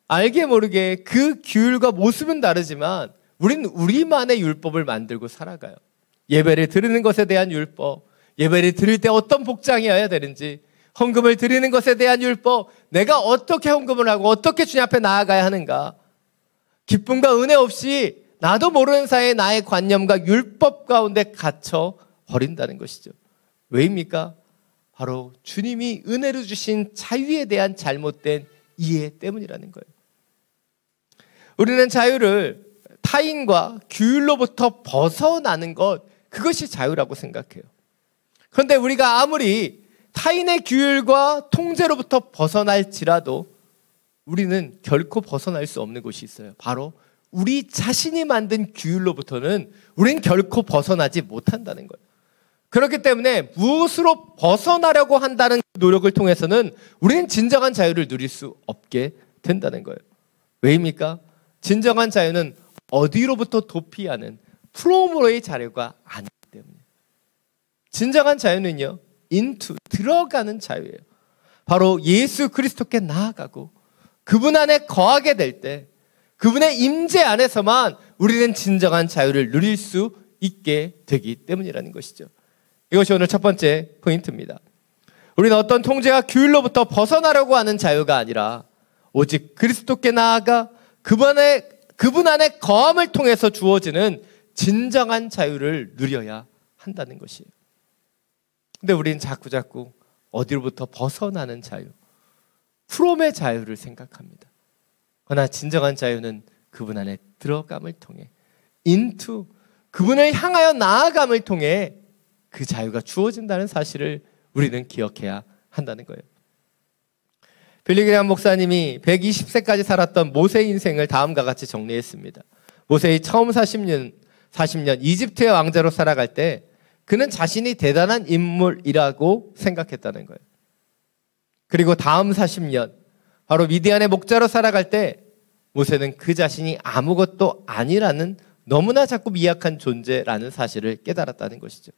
알게 모르게 그 규율과 모습은 다르지만 우리는 우리만의 율법을 만들고 살아가요. 예배를 드리는 것에 대한 율법, 예배를 드릴 때 어떤 복장이어야 되는지, 헌금을 드리는 것에 대한 율법, 내가 어떻게 헌금을 하고 어떻게 주님 앞에 나아가야 하는가. 기쁨과 은혜 없이 나도 모르는 사이에 나의 관념과 율법 가운데 갇혀 버린다는 것이죠. 왜입니까? 바로 주님이 은혜로 주신 자유에 대한 잘못된 이해 때문이라는 거예요. 우리는 자유를 타인과 규율로부터 벗어나는 것, 그것이 자유라고 생각해요. 그런데 우리가 아무리 타인의 규율과 통제로부터 벗어날지라도 우리는 결코 벗어날 수 없는 것이 있어요. 바로 우리 자신이 만든 규율로부터는 우리는 결코 벗어나지 못한다는 거예요. 그렇기 때문에 무엇으로 벗어나려고 한다는 노력을 통해서는 우리는 진정한 자유를 누릴 수 없게 된다는 거예요. 왜입니까? 진정한 자유는 어디로부터 도피하는 프롬으로의 자유가 아니기 때문에. 진정한 자유는요, into, 들어가는 자유예요. 바로 예수 그리스도께 나아가고 그분 안에 거하게 될 때, 그분의 임재 안에서만 우리는 진정한 자유를 누릴 수 있게 되기 때문이라는 것이죠. 이것이 오늘 첫 번째 포인트입니다. 우리는 어떤 통제와 규율로부터 벗어나려고 하는 자유가 아니라 오직 그리스도께 나아가 그분 안에 거함을 통해서 주어지는 진정한 자유를 누려야 한다는 것이에요. 근데 우리는 자꾸 어디로부터 벗어나는 자유, 프롬의 자유를 생각합니다. 그러나 진정한 자유는 그분 안에 들어감을 통해 into, 그분을 향하여 나아감을 통해 그 자유가 주어진다는 사실을 우리는 기억해야 한다는 거예요. 빌리그레함 목사님이 120세까지 살았던 모세의 인생을 다음과 같이 정리했습니다. 모세의 처음 40년 이집트의 왕자로 살아갈 때 그는 자신이 대단한 인물이라고 생각했다는 거예요. 그리고 다음 40년 바로 미디안의 목자로 살아갈 때 모세는 그 자신이 아무것도 아니라는 너무나 작고 미약한 존재라는 사실을 깨달았다는 것이죠.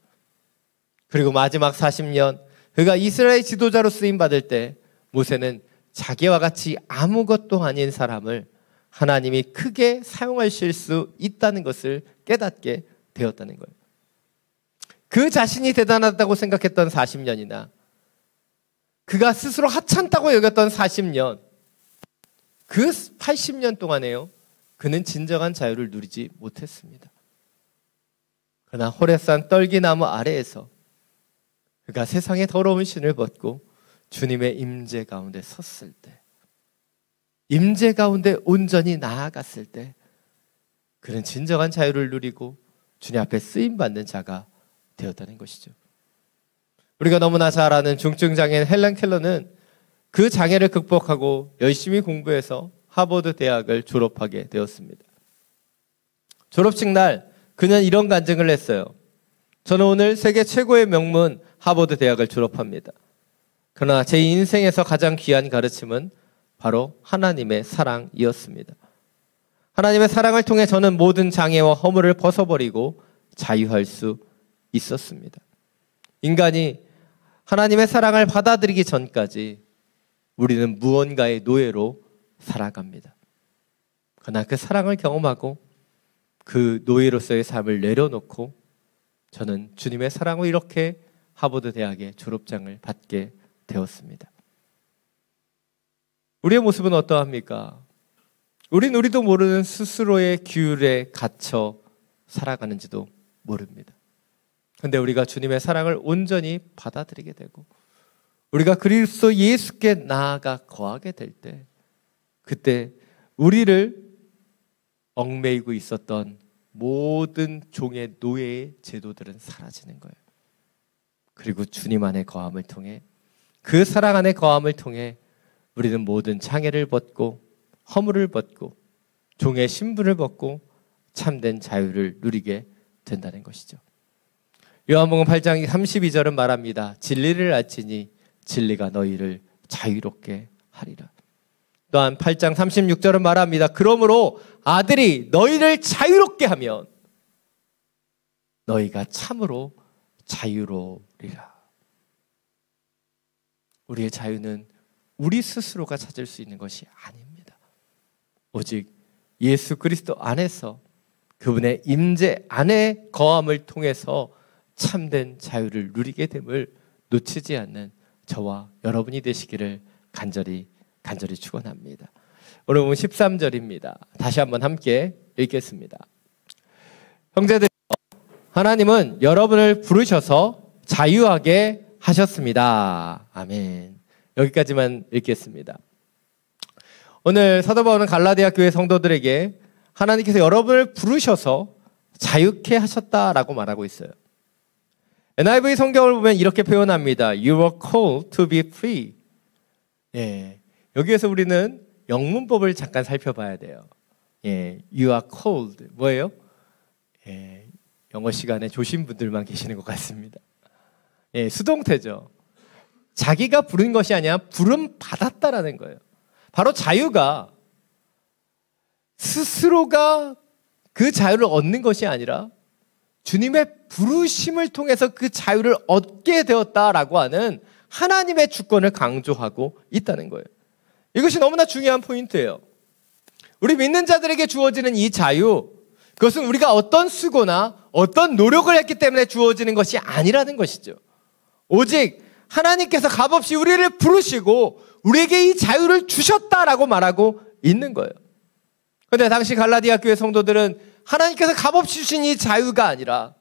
그리고 마지막 40년 그가 이스라엘 지도자로 쓰임받을 때 모세는 자기와 같이 아무것도 아닌 사람을 하나님이 크게 사용하실 수 있다는 것을 깨닫게 되었다는 거예요. 그 자신이 대단하다고 생각했던 40년이나 그가 스스로 하찮다고 여겼던 40년, 그 80년 동안에요, 그는 진정한 자유를 누리지 못했습니다. 그러나 호렙산 떨기나무 아래에서 그가 세상의 더러운 신을 벗고 주님의 임재 가운데 섰을 때, 임재 가운데 온전히 나아갔을 때 그는 진정한 자유를 누리고 주님 앞에 쓰임받는 자가 되었다는 것이죠. 우리가 너무나 잘 아는 중증장애인 헬렌 켈러는 그 장애를 극복하고 열심히 공부해서 하버드 대학을 졸업하게 되었습니다. 졸업식 날 그는 이런 간증을 했어요. 저는 오늘 세계 최고의 명문 하버드 대학을 졸업합니다. 그러나 제 인생에서 가장 귀한 가르침은 바로 하나님의 사랑이었습니다. 하나님의 사랑을 통해 저는 모든 장애와 허물을 벗어버리고 자유할 수 있었습니다. 인간이 하나님의 사랑을 받아들이기 전까지 우리는 무언가의 노예로 살아갑니다. 그러나 그 사랑을 경험하고 그 노예로서의 삶을 내려놓고 저는 주님의 사랑으로 이렇게 하버드 대학의 졸업장을 받게 되었습니다. 우리의 모습은 어떠합니까? 우리도 모르는 스스로의 규율에 갇혀 살아가는지도 모릅니다. 그런데 우리가 주님의 사랑을 온전히 받아들이게 되고 우리가 그리스도 예수께 나아가 거하게 될 때, 그때 우리를 얽매이고 있었던 모든 종의 노예의 제도들은 사라지는 거예요. 그리고 주님 안에 거함을 통해 그 사랑 안에 거함을 통해 우리는 모든 장애를 벗고 허물을 벗고 종의 신분을 벗고 참된 자유를 누리게 된다는 것이죠. 요한복음 8장 32절은 말합니다. 진리를 알지니 진리가 너희를 자유롭게 하리라. 또한 8장 36절은 말합니다. 그러므로 아들이 너희를 자유롭게 하면 너희가 참으로 자유로우리라. 우리의 자유는 우리 스스로가 찾을 수 있는 것이 아닙니다. 오직 예수 그리스도 안에서 그분의 임재 안에 거함을 통해서 참된 자유를 누리게 됨을 놓치지 않는 저와 여러분이 되시기를 간절히 축원합니다. 오늘 보면 13절입니다. 다시 한번 함께 읽겠습니다. 형제들, 하나님은 여러분을 부르셔서 자유하게 하셨습니다. 아멘. 여기까지만 읽겠습니다. 오늘 사도 바울은 갈라디아 교회 성도들에게 하나님께서 여러분을 부르셔서 자유케 하셨다라고 말하고 있어요. NIV 성경을 보면 이렇게 표현합니다. You were called to be free. 예, 여기에서 우리는 영문법을 잠깐 살펴봐야 돼요. 예, you are called 뭐예요? 예, 영어 시간에 조신 분들만 계시는 것 같습니다. 예, 수동태죠. 자기가 부른 것이 아니라 부름 받았다라는 거예요. 바로 자유가 스스로가 그 자유를 얻는 것이 아니라 주님의 부르심을 통해서 그 자유를 얻게 되었다라고 하는 하나님의 주권을 강조하고 있다는 거예요. 이것이 너무나 중요한 포인트예요. 우리 믿는 자들에게 주어지는 이 자유, 그것은 우리가 어떤 수고나 어떤 노력을 했기 때문에 주어지는 것이 아니라는 것이죠. 오직 하나님께서 값없이 우리를 부르시고 우리에게 이 자유를 주셨다라고 말하고 있는 거예요. 그런데 당시 갈라디아 교회 성도들은 하나님께서 값없이 주신 이 자유가 아니라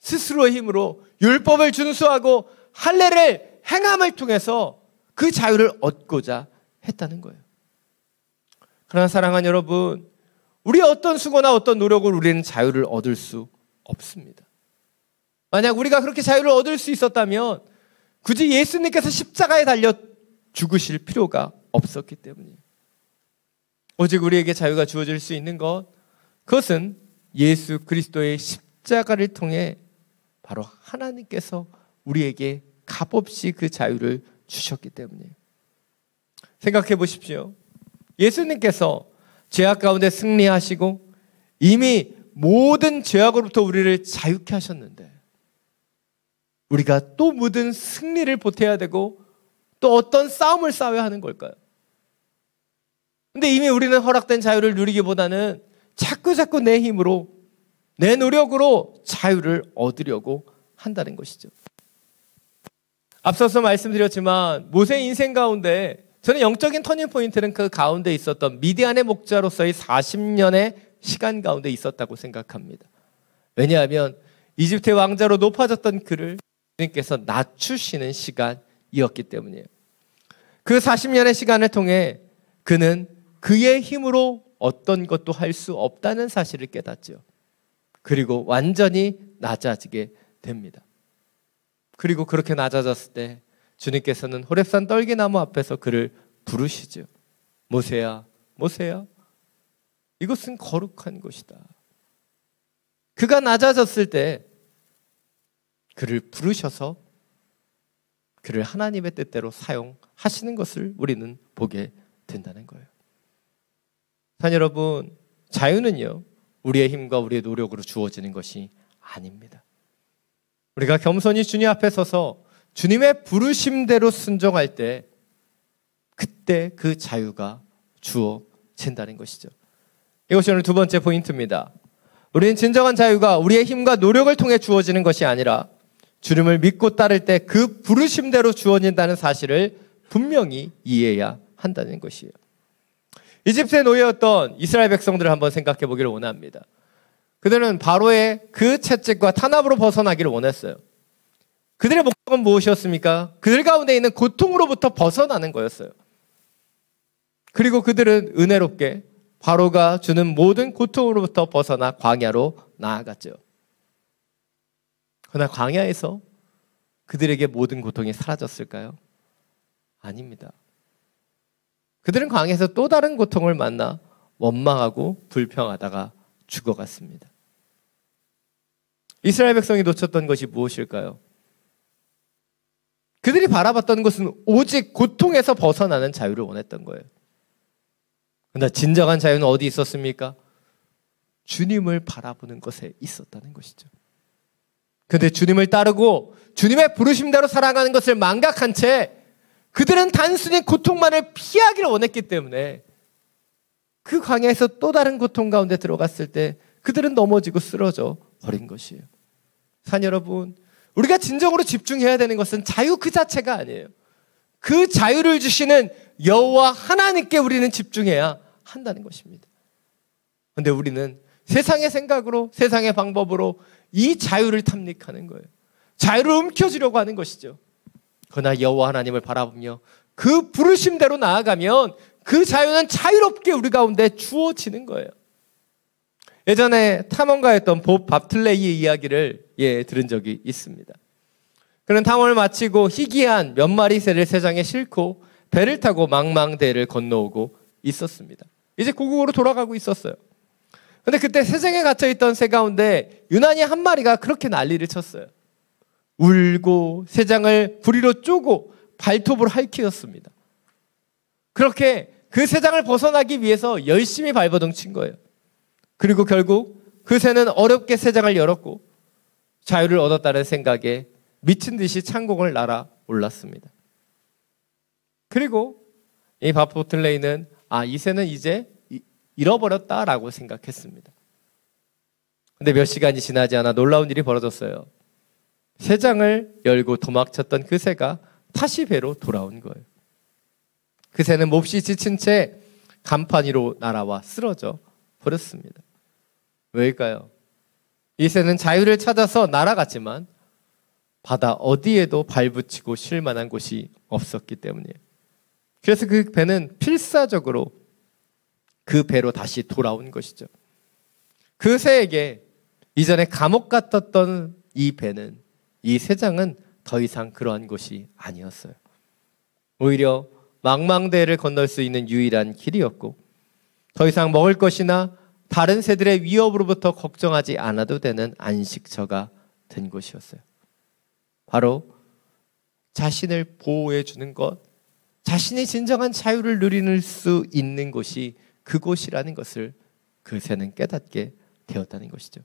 스스로의 힘으로 율법을 준수하고 할례를 행함을 통해서 그 자유를 얻고자 했다는 거예요. 그러나 사랑하는 여러분, 우리의 어떤 수고나 어떤 노력을 우리는 자유를 얻을 수 없습니다. 만약 우리가 그렇게 자유를 얻을 수 있었다면 굳이 예수님께서 십자가에 달려 죽으실 필요가 없었기 때문이에요. 오직 우리에게 자유가 주어질 수 있는 것, 그것은 예수 그리스도의 십자가를 통해 바로 하나님께서 우리에게 값없이 그 자유를 주셨기 때문이에요. 생각해 보십시오. 예수님께서 죄악 가운데 승리하시고 이미 모든 죄악으로부터 우리를 자유케 하셨는데 우리가 또 모든 승리를 보태야 되고 또 어떤 싸움을 싸워야 하는 걸까요? 근데 이미 우리는 허락된 자유를 누리기보다는 자꾸 내 힘으로, 내 노력으로 자유를 얻으려고 한다는 것이죠. 앞서서 말씀드렸지만 모세의 인생 가운데 저는 영적인 터닝포인트는 그 가운데 있었던 미디안의 목자로서의 40년의 시간 가운데 있었다고 생각합니다. 왜냐하면 이집트의 왕자로 높아졌던 그를 주님께서 낮추시는 시간이었기 때문이에요. 그 40년의 시간을 통해 그는 그의 힘으로 어떤 것도 할 수 없다는 사실을 깨닫죠. 그리고 완전히 낮아지게 됩니다. 그리고 그렇게 낮아졌을 때 주님께서는 호렙산 떨기나무 앞에서 그를 부르시죠. 모세야, 모세야, 이것은 거룩한 곳이다. 그가 낮아졌을 때 그를 부르셔서 그를 하나님의 뜻대로 사용하시는 것을 우리는 보게 된다는 거예요. 자, 여러분, 자유는요 우리의 힘과 우리의 노력으로 주어지는 것이 아닙니다. 우리가 겸손히 주님 앞에 서서 주님의 부르심대로 순종할 때 그때 그 자유가 주어진다는 것이죠. 이것이 오늘 두 번째 포인트입니다. 우리는 진정한 자유가 우리의 힘과 노력을 통해 주어지는 것이 아니라 주님을 믿고 따를 때 그 부르심대로 주어진다는 사실을 분명히 이해해야 한다는 것이에요. 이집트에 놓여있던 이스라엘 백성들을 한번 생각해 보기를 원합니다. 그들은 바로의 그 채찍과 탄압으로 벗어나기를 원했어요. 그들의 목적은 무엇이었습니까? 그들 가운데 있는 고통으로부터 벗어나는 거였어요. 그리고 그들은 은혜롭게 바로가 주는 모든 고통으로부터 벗어나 광야로 나아갔죠. 그러나 광야에서 그들에게 모든 고통이 사라졌을까요? 아닙니다. 그들은 광야에서 또 다른 고통을 만나 원망하고 불평하다가 죽어갔습니다. 이스라엘 백성이 놓쳤던 것이 무엇일까요? 그들이 바라봤던 것은 오직 고통에서 벗어나는 자유를 원했던 거예요. 그러나 진정한 자유는 어디 있었습니까? 주님을 바라보는 것에 있었다는 것이죠. 그런데 주님을 따르고 주님의 부르심대로 살아가는 것을 망각한 채 그들은 단순히 고통만을 피하기를 원했기 때문에 그 광야에서 또 다른 고통 가운데 들어갔을 때 그들은 넘어지고 쓰러져 버린 것이에요. 산 여러분, 우리가 진정으로 집중해야 되는 것은 자유 그 자체가 아니에요. 그 자유를 주시는 여호와 하나님께 우리는 집중해야 한다는 것입니다. 그런데 우리는 세상의 생각으로, 세상의 방법으로 이 자유를 탐닉하는 거예요. 자유를 움켜쥐려고 하는 것이죠. 그러나 여호와 하나님을 바라보며 그 부르심대로 나아가면 그 자유는 자유롭게 우리 가운데 주어지는 거예요. 예전에 탐험가였던 법 밥틀레이의 이야기를 들은 적이 있습니다. 그는 탐험을 마치고 희귀한 몇 마리 새를 세상에 싣고 배를 타고 망망대해를 건너오고 있었습니다. 이제 고국으로 돌아가고 있었어요. 그런데 그때 세상에 갇혀있던 새 가운데 유난히 한 마리가 그렇게 난리를 쳤어요. 울고 새장을 부리로 쪼고 발톱으로 핥히었습니다. 그렇게 그 새장을 벗어나기 위해서 열심히 발버둥 친 거예요. 그리고 결국 그 새는 어렵게 새장을 열었고 자유를 얻었다는 생각에 미친 듯이 창공을 날아 올랐습니다. 그리고 이 바포틀레이는 이 새는 이제 잃어버렸다라고 생각했습니다. 근데 몇 시간이 지나지 않아 놀라운 일이 벌어졌어요. 새장을 열고 도망쳤던 그 새가 다시 배로 돌아온 거예요. 그 새는 몹시 지친 채 간판 위로 날아와 쓰러져 버렸습니다. 왜일까요? 이 새는 자유를 찾아서 날아갔지만 바다 어디에도 발붙이고 쉴 만한 곳이 없었기 때문이에요. 그래서 그 배는 필사적으로 그 배로 다시 돌아온 것이죠. 그 새에게 이전에 감옥 같았던 이 배는, 이 새장은 더 이상 그러한 곳이 아니었어요. 오히려 망망대해를 건널 수 있는 유일한 길이었고 더 이상 먹을 것이나 다른 새들의 위협으로부터 걱정하지 않아도 되는 안식처가 된 곳이었어요. 바로 자신을 보호해 주는 것, 자신이 진정한 자유를 누릴 수 있는 곳이 그곳이라는 것을 그 새는 깨닫게 되었다는 것이죠.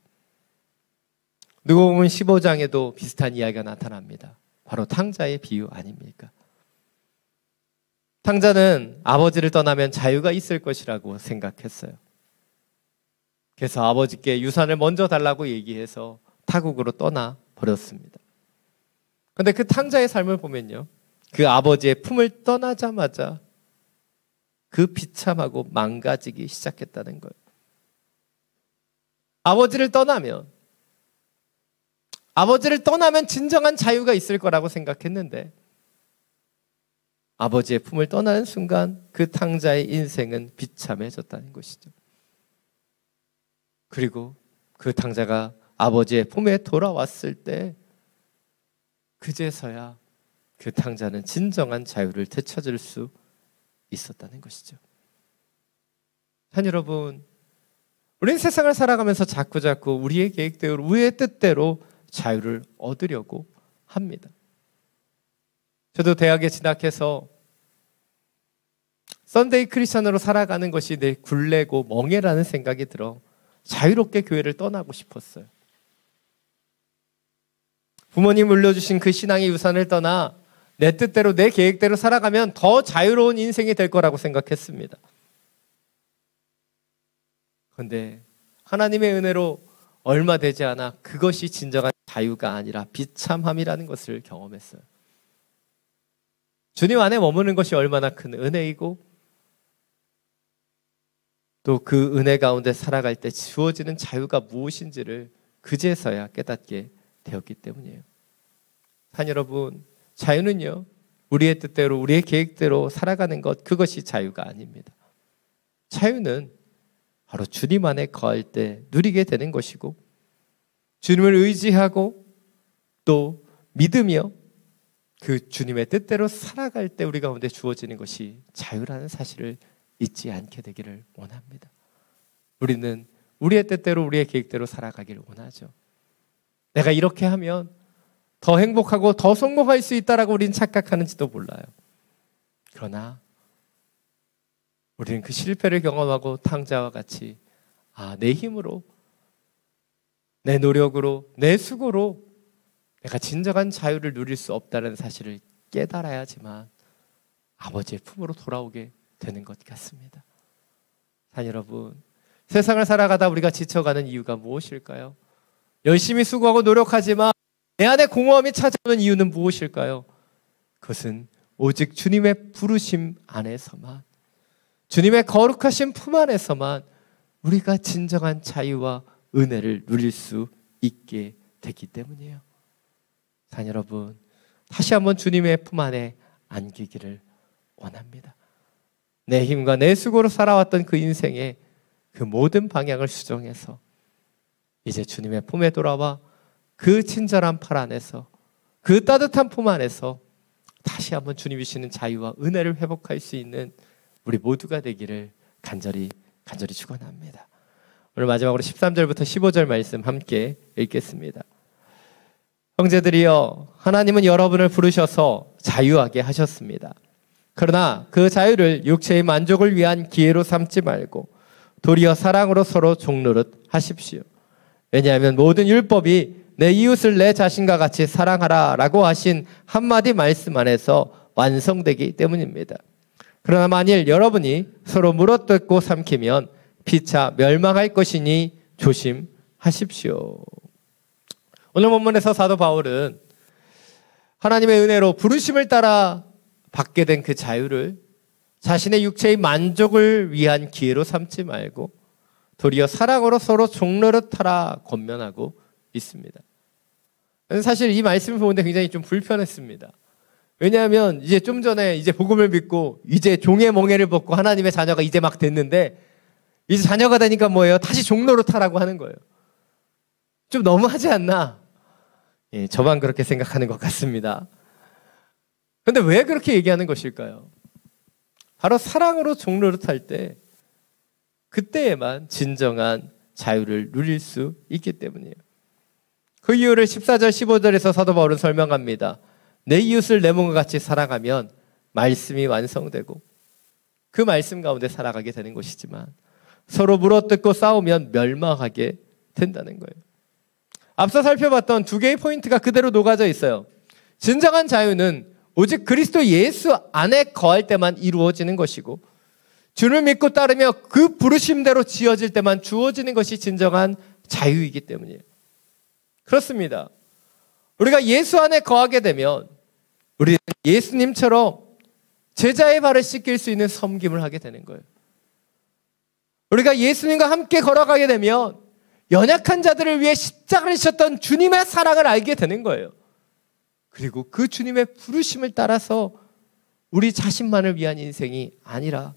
누가복음 15장에도 비슷한 이야기가 나타납니다. 바로 탕자의 비유 아닙니까? 탕자는 아버지를 떠나면 자유가 있을 것이라고 생각했어요. 그래서 아버지께 유산을 먼저 달라고 얘기해서 타국으로 떠나 버렸습니다. 그런데 그 탕자의 삶을 보면요, 그 아버지의 품을 떠나자마자 그 비참하고 망가지기 시작했다는 거예요. 아버지를 떠나면 진정한 자유가 있을 거라고 생각했는데 아버지의 품을 떠나는 순간 그 탕자의 인생은 비참해졌다는 것이죠. 그리고 그 탕자가 아버지의 품에 돌아왔을 때 그제서야 그 탕자는 진정한 자유를 되찾을 수 있었다는 것이죠. 한 여러분, 우리는 세상을 살아가면서 자꾸자꾸 우리의 계획대로, 우리의 뜻대로 자유를 얻으려고 합니다. 저도 대학에 진학해서 썬데이 크리스천으로 살아가는 것이 내 굴레고 멍해라는 생각이 들어 자유롭게 교회를 떠나고 싶었어요. 부모님 물려주신 그 신앙의 유산을 떠나 내 뜻대로 내 계획대로 살아가면 더 자유로운 인생이 될 거라고 생각했습니다. 그런데 하나님의 은혜로 얼마 되지 않아 그것이 진정한 자유가 아니라 비참함이라는 것을 경험했어요. 주님 안에 머무는 것이 얼마나 큰 은혜이고 또 그 은혜 가운데 살아갈 때 주어지는 자유가 무엇인지를 그제서야 깨닫게 되었기 때문이에요. 한 여러분, 자유는요, 우리의 뜻대로 우리의 계획대로 살아가는 것, 그것이 자유가 아닙니다. 자유는 바로 주님 안에 거할 때 누리게 되는 것이고 주님을 의지하고 또 믿으며 그 주님의 뜻대로 살아갈 때 우리 가운데 주어지는 것이 자유라는 사실을 잊지 않게 되기를 원합니다. 우리는 우리의 뜻대로 우리의 계획대로 살아가기를 원하죠. 내가 이렇게 하면 더 행복하고 더 성공할 수 있다라고 우리는 착각하는지도 몰라요. 그러나 우리는 그 실패를 경험하고 탕자와 같이 내 힘으로, 내 노력으로, 내 수고로 내가 진정한 자유를 누릴 수 없다는 사실을 깨달아야지만 아버지의 품으로 돌아오게 되는 것 같습니다. 사랑 여러분, 세상을 살아가다 우리가 지쳐가는 이유가 무엇일까요? 열심히 수고하고 노력하지만 내 안에 공허함이 찾아오는 이유는 무엇일까요? 그것은 오직 주님의 부르심 안에서만, 주님의 거룩하신 품 안에서만 우리가 진정한 자유와 은혜를 누릴 수 있게 되기 때문이에요. 사랑 여러분, 다시 한번 주님의 품 안에 안기기를 원합니다. 내 힘과 내 수고로 살아왔던 그 인생의 그 모든 방향을 수정해서 이제 주님의 품에 돌아와 그 친절한 팔 안에서, 그 따뜻한 품 안에서 다시 한번 주님이 주시는 자유와 은혜를 회복할 수 있는 우리 모두가 되기를 간절히 축원합니다. 오늘 마지막으로 13절부터 15절 말씀 함께 읽겠습니다. 형제들이여, 하나님은 여러분을 부르셔서 자유하게 하셨습니다. 그러나 그 자유를 육체의 만족을 위한 기회로 삼지 말고 도리어 사랑으로 서로 종노릇 하십시오. 왜냐하면 모든 율법이 내 이웃을 내 자신과 같이 사랑하라 라고 하신 한마디 말씀 안에서 완성되기 때문입니다. 그러나 만일 여러분이 서로 물어뜯고 삼키면 피차 멸망할 것이니 조심하십시오. 오늘 본문에서 사도 바울은 하나님의 은혜로 부르심을 따라 받게 된 그 자유를 자신의 육체의 만족을 위한 기회로 삼지 말고 도리어 사랑으로 서로 종노릇하라 권면하고 있습니다. 사실 이 말씀을 보는데 굉장히 좀 불편했습니다. 왜냐하면 이제 좀 전에 이제 복음을 믿고 이제 종의 멍에를 벗고 하나님의 자녀가 이제 막 됐는데 이제 자녀가 되니까 뭐예요? 다시 종노릇하라고 하는 거예요. 좀 너무하지 않나? 예, 저만 그렇게 생각하는 것 같습니다. 그런데 왜 그렇게 얘기하는 것일까요? 바로 사랑으로 종노릇할 때 그때에만 진정한 자유를 누릴 수 있기 때문이에요. 그 이유를 14절 15절에서 사도 바울은 설명합니다. 내 이웃을 내 몸과 같이 사랑하면 말씀이 완성되고 그 말씀 가운데 살아가게 되는 것이지만 서로 물어뜯고 싸우면 멸망하게 된다는 거예요. 앞서 살펴봤던 두 개의 포인트가 그대로 녹아져 있어요. 진정한 자유는 오직 그리스도 예수 안에 거할 때만 이루어지는 것이고 주를 믿고 따르며 그 부르심대로 지어질 때만 주어지는 것이 진정한 자유이기 때문이에요. 그렇습니다. 우리가 예수 안에 거하게 되면 우리는 예수님처럼 제자의 발을 씻길 수 있는 섬김을 하게 되는 거예요. 우리가 예수님과 함께 걸어가게 되면 연약한 자들을 위해 십자가를 지셨던 주님의 사랑을 알게 되는 거예요. 그리고 그 주님의 부르심을 따라서 우리 자신만을 위한 인생이 아니라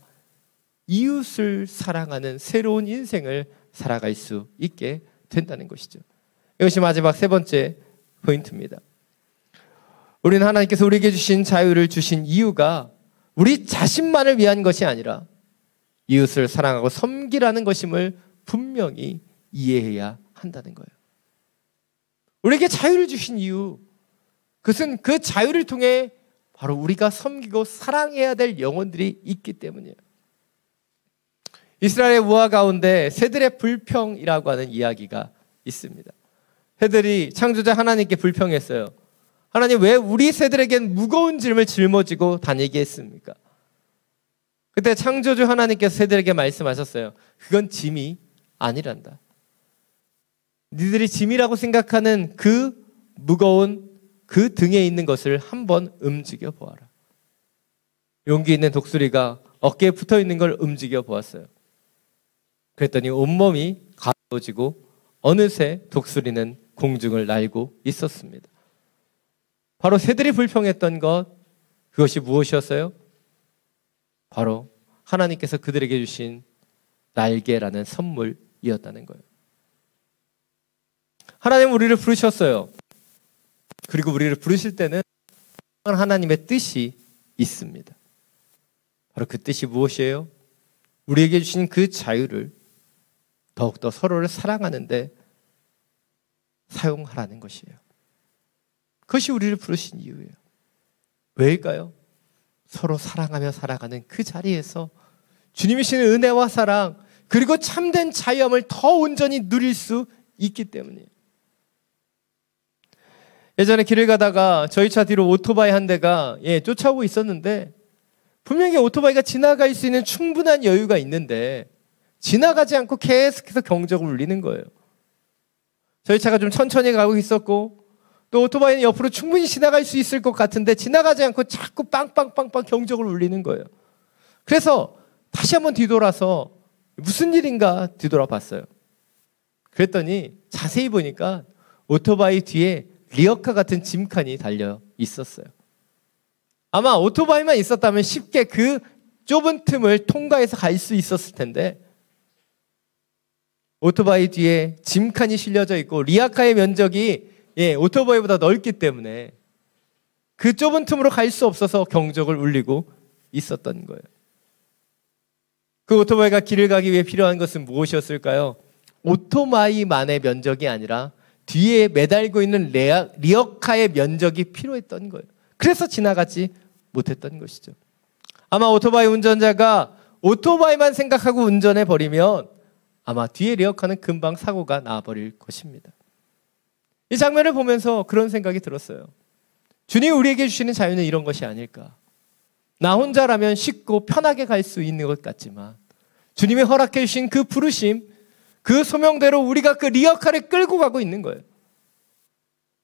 이웃을 사랑하는 새로운 인생을 살아갈 수 있게 된다는 것이죠. 이것이 마지막 세 번째 포인트입니다. 우리는 하나님께서 우리에게 주신 자유를 주신 이유가 우리 자신만을 위한 것이 아니라 이웃을 사랑하고 섬기라는 것임을 분명히 이해해야 한다는 거예요. 우리에게 자유를 주신 이유, 그것은 그 자유를 통해 바로 우리가 섬기고 사랑해야 될 영혼들이 있기 때문이에요. 이스라엘의 우화 가운데 새들의 불평이라고 하는 이야기가 있습니다. 새들이 창조자 하나님께 불평했어요. 하나님, 왜 우리 새들에겐 무거운 짐을 짊어지고 다니게 했습니까? 그때 창조주 하나님께서 새들에게 말씀하셨어요. 그건 짐이 아니란다. 니들이 짐이라고 생각하는 그 무거운 그 등에 있는 것을 한번 움직여 보아라. 용기 있는 독수리가 어깨에 붙어 있는 걸 움직여 보았어요. 그랬더니 온몸이 가벼워지고 어느새 독수리는 공중을 날고 있었습니다. 바로 새들이 불평했던 것, 그것이 무엇이었어요? 바로 하나님께서 그들에게 주신 날개라는 선물이었다는 거예요. 하나님은 우리를 부르셨어요. 그리고 우리를 부르실 때는 하나님의 뜻이 있습니다. 바로 그 뜻이 무엇이에요? 우리에게 주신 그 자유를 더욱더 서로를 사랑하는데 사용하라는 것이에요. 그것이 우리를 부르신 이유예요. 왜일까요? 서로 사랑하며 살아가는 그 자리에서 주님이 주시는 은혜와 사랑 그리고 참된 자유함을 더 온전히 누릴 수 있기 때문이에요. 예전에 길을 가다가 저희 차 뒤로 오토바이 한 대가 쫓아오고 있었는데 분명히 오토바이가 지나갈 수 있는 충분한 여유가 있는데 지나가지 않고 계속해서 경적을 울리는 거예요. 저희 차가 좀 천천히 가고 있었고 또 오토바이는 옆으로 충분히 지나갈 수 있을 것 같은데 지나가지 않고 자꾸 빵빵빵빵 경적을 울리는 거예요. 그래서 다시 한번 뒤돌아서 무슨 일인가 뒤돌아봤어요. 그랬더니 자세히 보니까 오토바이 뒤에 리어카 같은 짐칸이 달려 있었어요. 아마 오토바이만 있었다면 쉽게 그 좁은 틈을 통과해서 갈 수 있었을 텐데 오토바이 뒤에 짐칸이 실려져 있고 리어카의 면적이 오토바이보다 넓기 때문에 그 좁은 틈으로 갈 수 없어서 경적을 울리고 있었던 거예요. 그 오토바이가 길을 가기 위해 필요한 것은 무엇이었을까요? 오토바이만의 면적이 아니라 뒤에 매달고 있는 리어카의 면적이 필요했던 거예요. 그래서 지나가지 못했던 것이죠. 아마 오토바이 운전자가 오토바이만 생각하고 운전해버리면 아마 뒤에 리어카는 금방 사고가 나버릴 것입니다. 이 장면을 보면서 그런 생각이 들었어요. 주님이 우리에게 주시는 자유는 이런 것이 아닐까. 나 혼자라면 쉽고 편하게 갈 수 있는 것 같지만 주님이 허락해 주신 그 부르심, 그 소명대로 우리가 그 리어카를 끌고 가고 있는 거예요.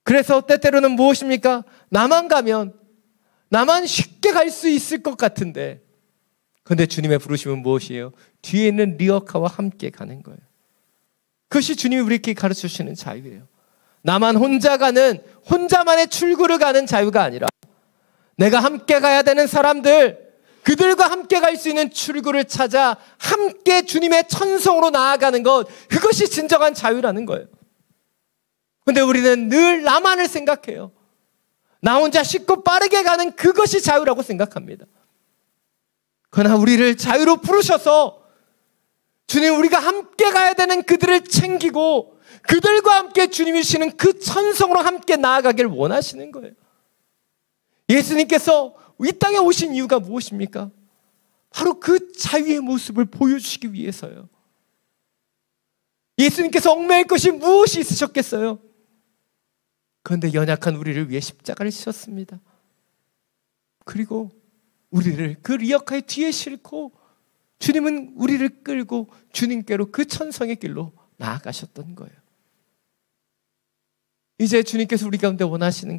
그래서 때때로는 무엇입니까? 나만 가면 나만 쉽게 갈 수 있을 것 같은데 그런데 주님의 부르심은 무엇이에요? 뒤에 있는 리어카와 함께 가는 거예요. 그것이 주님이 우리에게 가르쳐 주시는 자유예요. 나만 혼자 가는 혼자만의 출구를 가는 자유가 아니라 내가 함께 가야 되는 사람들 그들과 함께 갈 수 있는 출구를 찾아 함께 주님의 천성으로 나아가는 것 그것이 진정한 자유라는 거예요. 그런데 우리는 늘 나만을 생각해요. 나 혼자 쉽고 빠르게 가는 그것이 자유라고 생각합니다. 그러나 우리를 자유로 부르셔서 주님 우리가 함께 가야 되는 그들을 챙기고 그들과 함께 주님이 주시는 그 천성으로 함께 나아가길 원하시는 거예요. 예수님께서 이 땅에 오신 이유가 무엇입니까? 바로 그 자유의 모습을 보여주시기 위해서요. 예수님께서 얽매일 것이 무엇이 있으셨겠어요? 그런데 연약한 우리를 위해 십자가를 지셨습니다. 그리고 우리를 그 리어카의 뒤에 싣고 주님은 우리를 끌고 주님께로 그 천성의 길로 나아가셨던 거예요. 이제 주님께서 우리 가운데 원하시는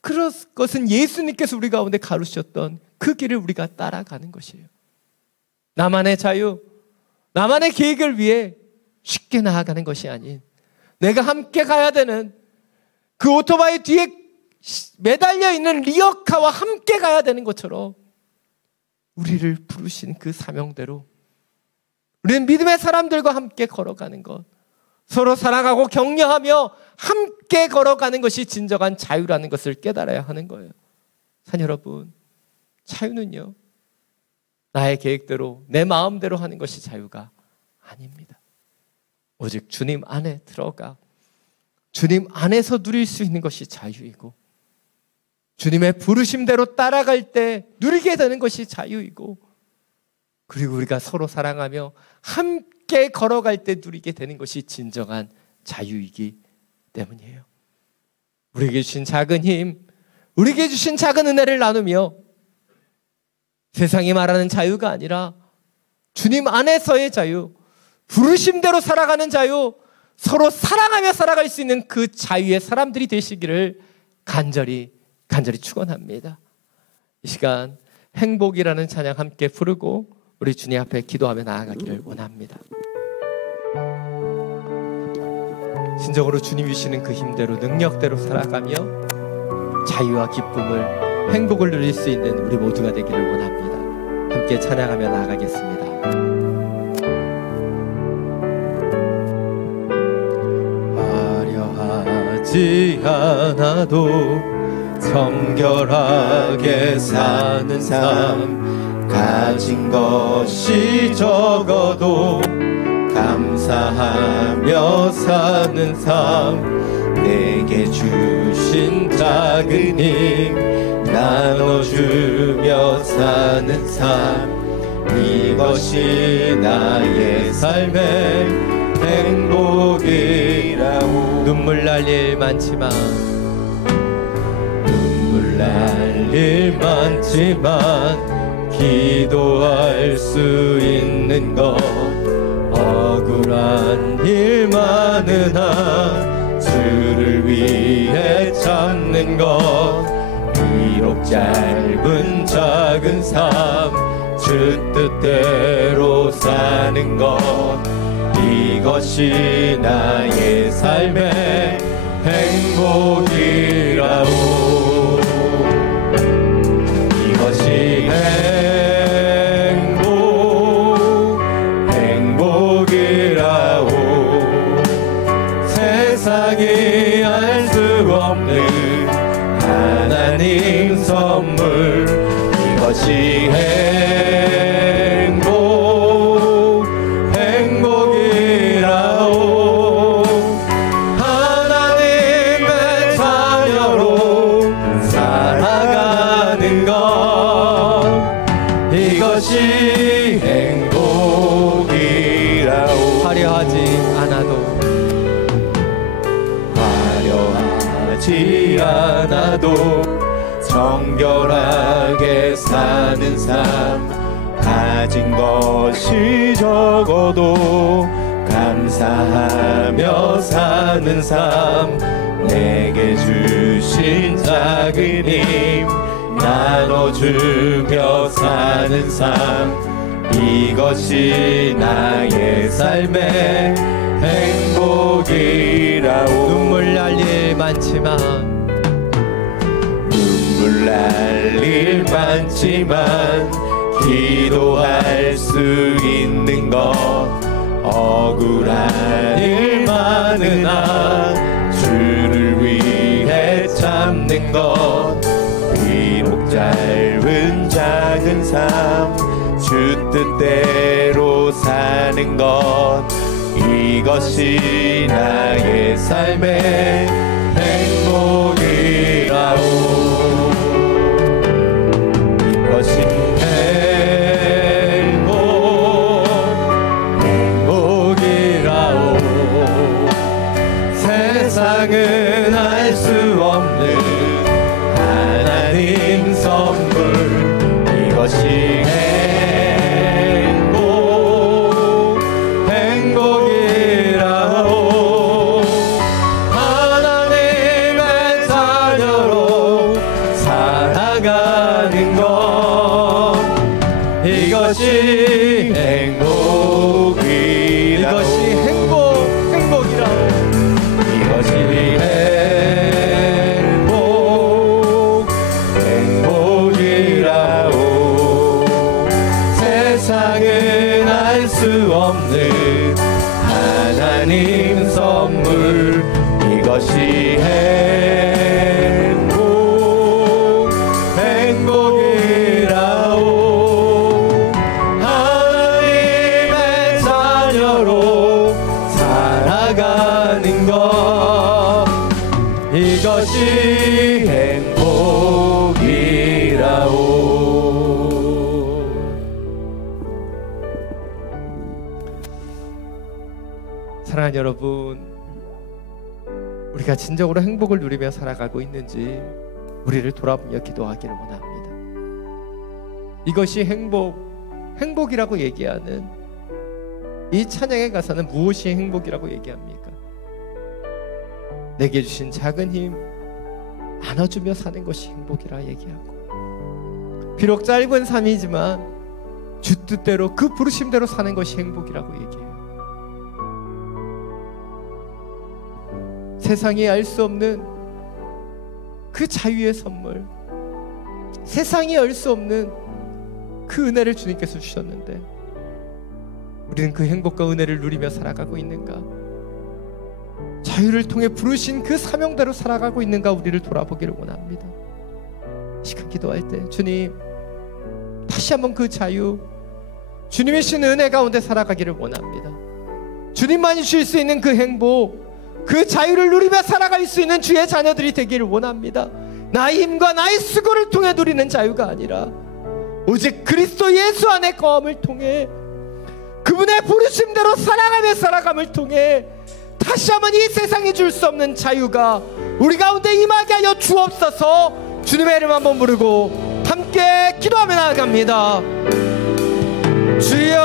그것은 예수님께서 우리 가운데 가르치셨던 그 길을 우리가 따라가는 것이에요. 나만의 자유, 나만의 계획을 위해 쉽게 나아가는 것이 아닌 내가 함께 가야 되는 그 오토바이 뒤에 매달려 있는 리어카와 함께 가야 되는 것처럼 우리를 부르신 그 사명대로 우리는 믿음의 사람들과 함께 걸어가는 것, 서로 사랑하고 격려하며 함께 걸어가는 것이 진정한 자유라는 것을 깨달아야 하는 거예요. 산 여러분, 자유는요 나의 계획대로 내 마음대로 하는 것이 자유가 아닙니다. 오직 주님 안에 들어가 주님 안에서 누릴 수 있는 것이 자유이고 주님의 부르심대로 따라갈 때 누리게 되는 것이 자유이고 그리고 우리가 서로 사랑하며 함께 걸어갈 때 누리게 되는 것이 진정한 자유이기 때문이에요. 우리에게 주신 작은 힘, 우리에게 주신 작은 은혜를 나누며 세상이 말하는 자유가 아니라 주님 안에서의 자유, 부르심대로 살아가는 자유, 서로 사랑하며 살아갈 수 있는 그 자유의 사람들이 되시기를 간절히 축원합니다. 이 시간 행복이라는 찬양 함께 부르고 우리 주님 앞에 기도하며 나아가기를 원합니다. 진정으로 주님이 주시는 그 힘대로 능력대로 살아가며 자유와 기쁨을 행복을 누릴 수 있는 우리 모두가 되기를 원합니다. 함께 찬양하며 나아가겠습니다. 화려하지 않아도 정결하게 사는 삶, 가진 것이 적어도 감사하며 사는 삶, 내게 주신 작은 힘 나눠주며 사는 삶, 이것이 나의 삶의 행복이라고. 눈물 날 일 많지만, 눈물 날 일 많지만 기도할 수 있는 것, 억울한 일 많으나 주를 위해 참는 것, 비록 짧은 작은 삶 주 뜻대로 사는 것, 이것이 나의 삶의 행복이라고. 이것이 행복이라고. 세상이 알 수 없는 하나님 선물, 이것이 행복이라고. 하나님의 자녀로 살아가는 것, 이것이 행복이라고. 화려하지 않아도 정결하게 사는 삶, 가진 것이 적어도 감사하며 사는 삶, 내게 주신 작은 힘 나눠주며 사는 삶, 이것이 나의 삶의 행복이라고. 눈물 날 일 많지만, 눈물 날 일 많지만 기도할 수 있는 것, 억울한 일 많으나 주를 위해 참는 것, 비록 짧은 작은 삶 주 뜻대로 사는 것, 이것이 나의 삶의 행복이라고. 이것이 행복이라고. 세상은 알 수 없는 하나님 선물, 이것이 행복이라고. 하나님의 자녀로 살아가는 것, 이것이 행복이라고. 이것이 행복이라고. 이것이 행복이라고. 세상은 알 수 없는 하나님 선물, 이것이 행복이라고. 하나님의 자녀로 살아가는 것, 이것이 행복이라고. 사랑하는 여러분, 우리가 진정으로 행복을 누리며 살아가고 있는지 우리를 돌아보며 기도하기를 원합니다. 이것이 행복이라고 얘기하는 이 찬양의 가사는 무엇이 행복이라고 얘기합니까? 내게 주신 작은 힘 안아주며 사는 것이 행복이라 얘기하고, 비록 짧은 삶이지만 주 뜻대로 그 부르심대로 사는 것이 행복이라고 얘기해요. 세상이 알 수 없는 그 자유의 선물, 세상이 알 수 없는 그 은혜를 주님께서 주셨는데 우리는 그 행복과 은혜를 누리며 살아가고 있는가? 자유를 통해 부르신 그 사명대로 살아가고 있는가? 우리를 돌아보기를 원합니다. 시간 기도할 때 주님 다시 한번 그 자유, 주님의 신 은혜 가운데 살아가기를 원합니다. 주님만이 주실 수 있는 그 행복, 그 자유를 누리며 살아갈 수 있는 주의 자녀들이 되기를 원합니다. 나의 힘과 나의 수고를 통해 누리는 자유가 아니라 오직 그리스도 예수 안에 거함을 통해 그분의 부르심대로 살아가며 살아감을 통해 다시 한번 이 세상이 줄 수 없는 자유가 우리 가운데 임하게 하여 주옵소서. 주님의 이름 한번 부르고 함께 기도하며 나아갑니다. 주여,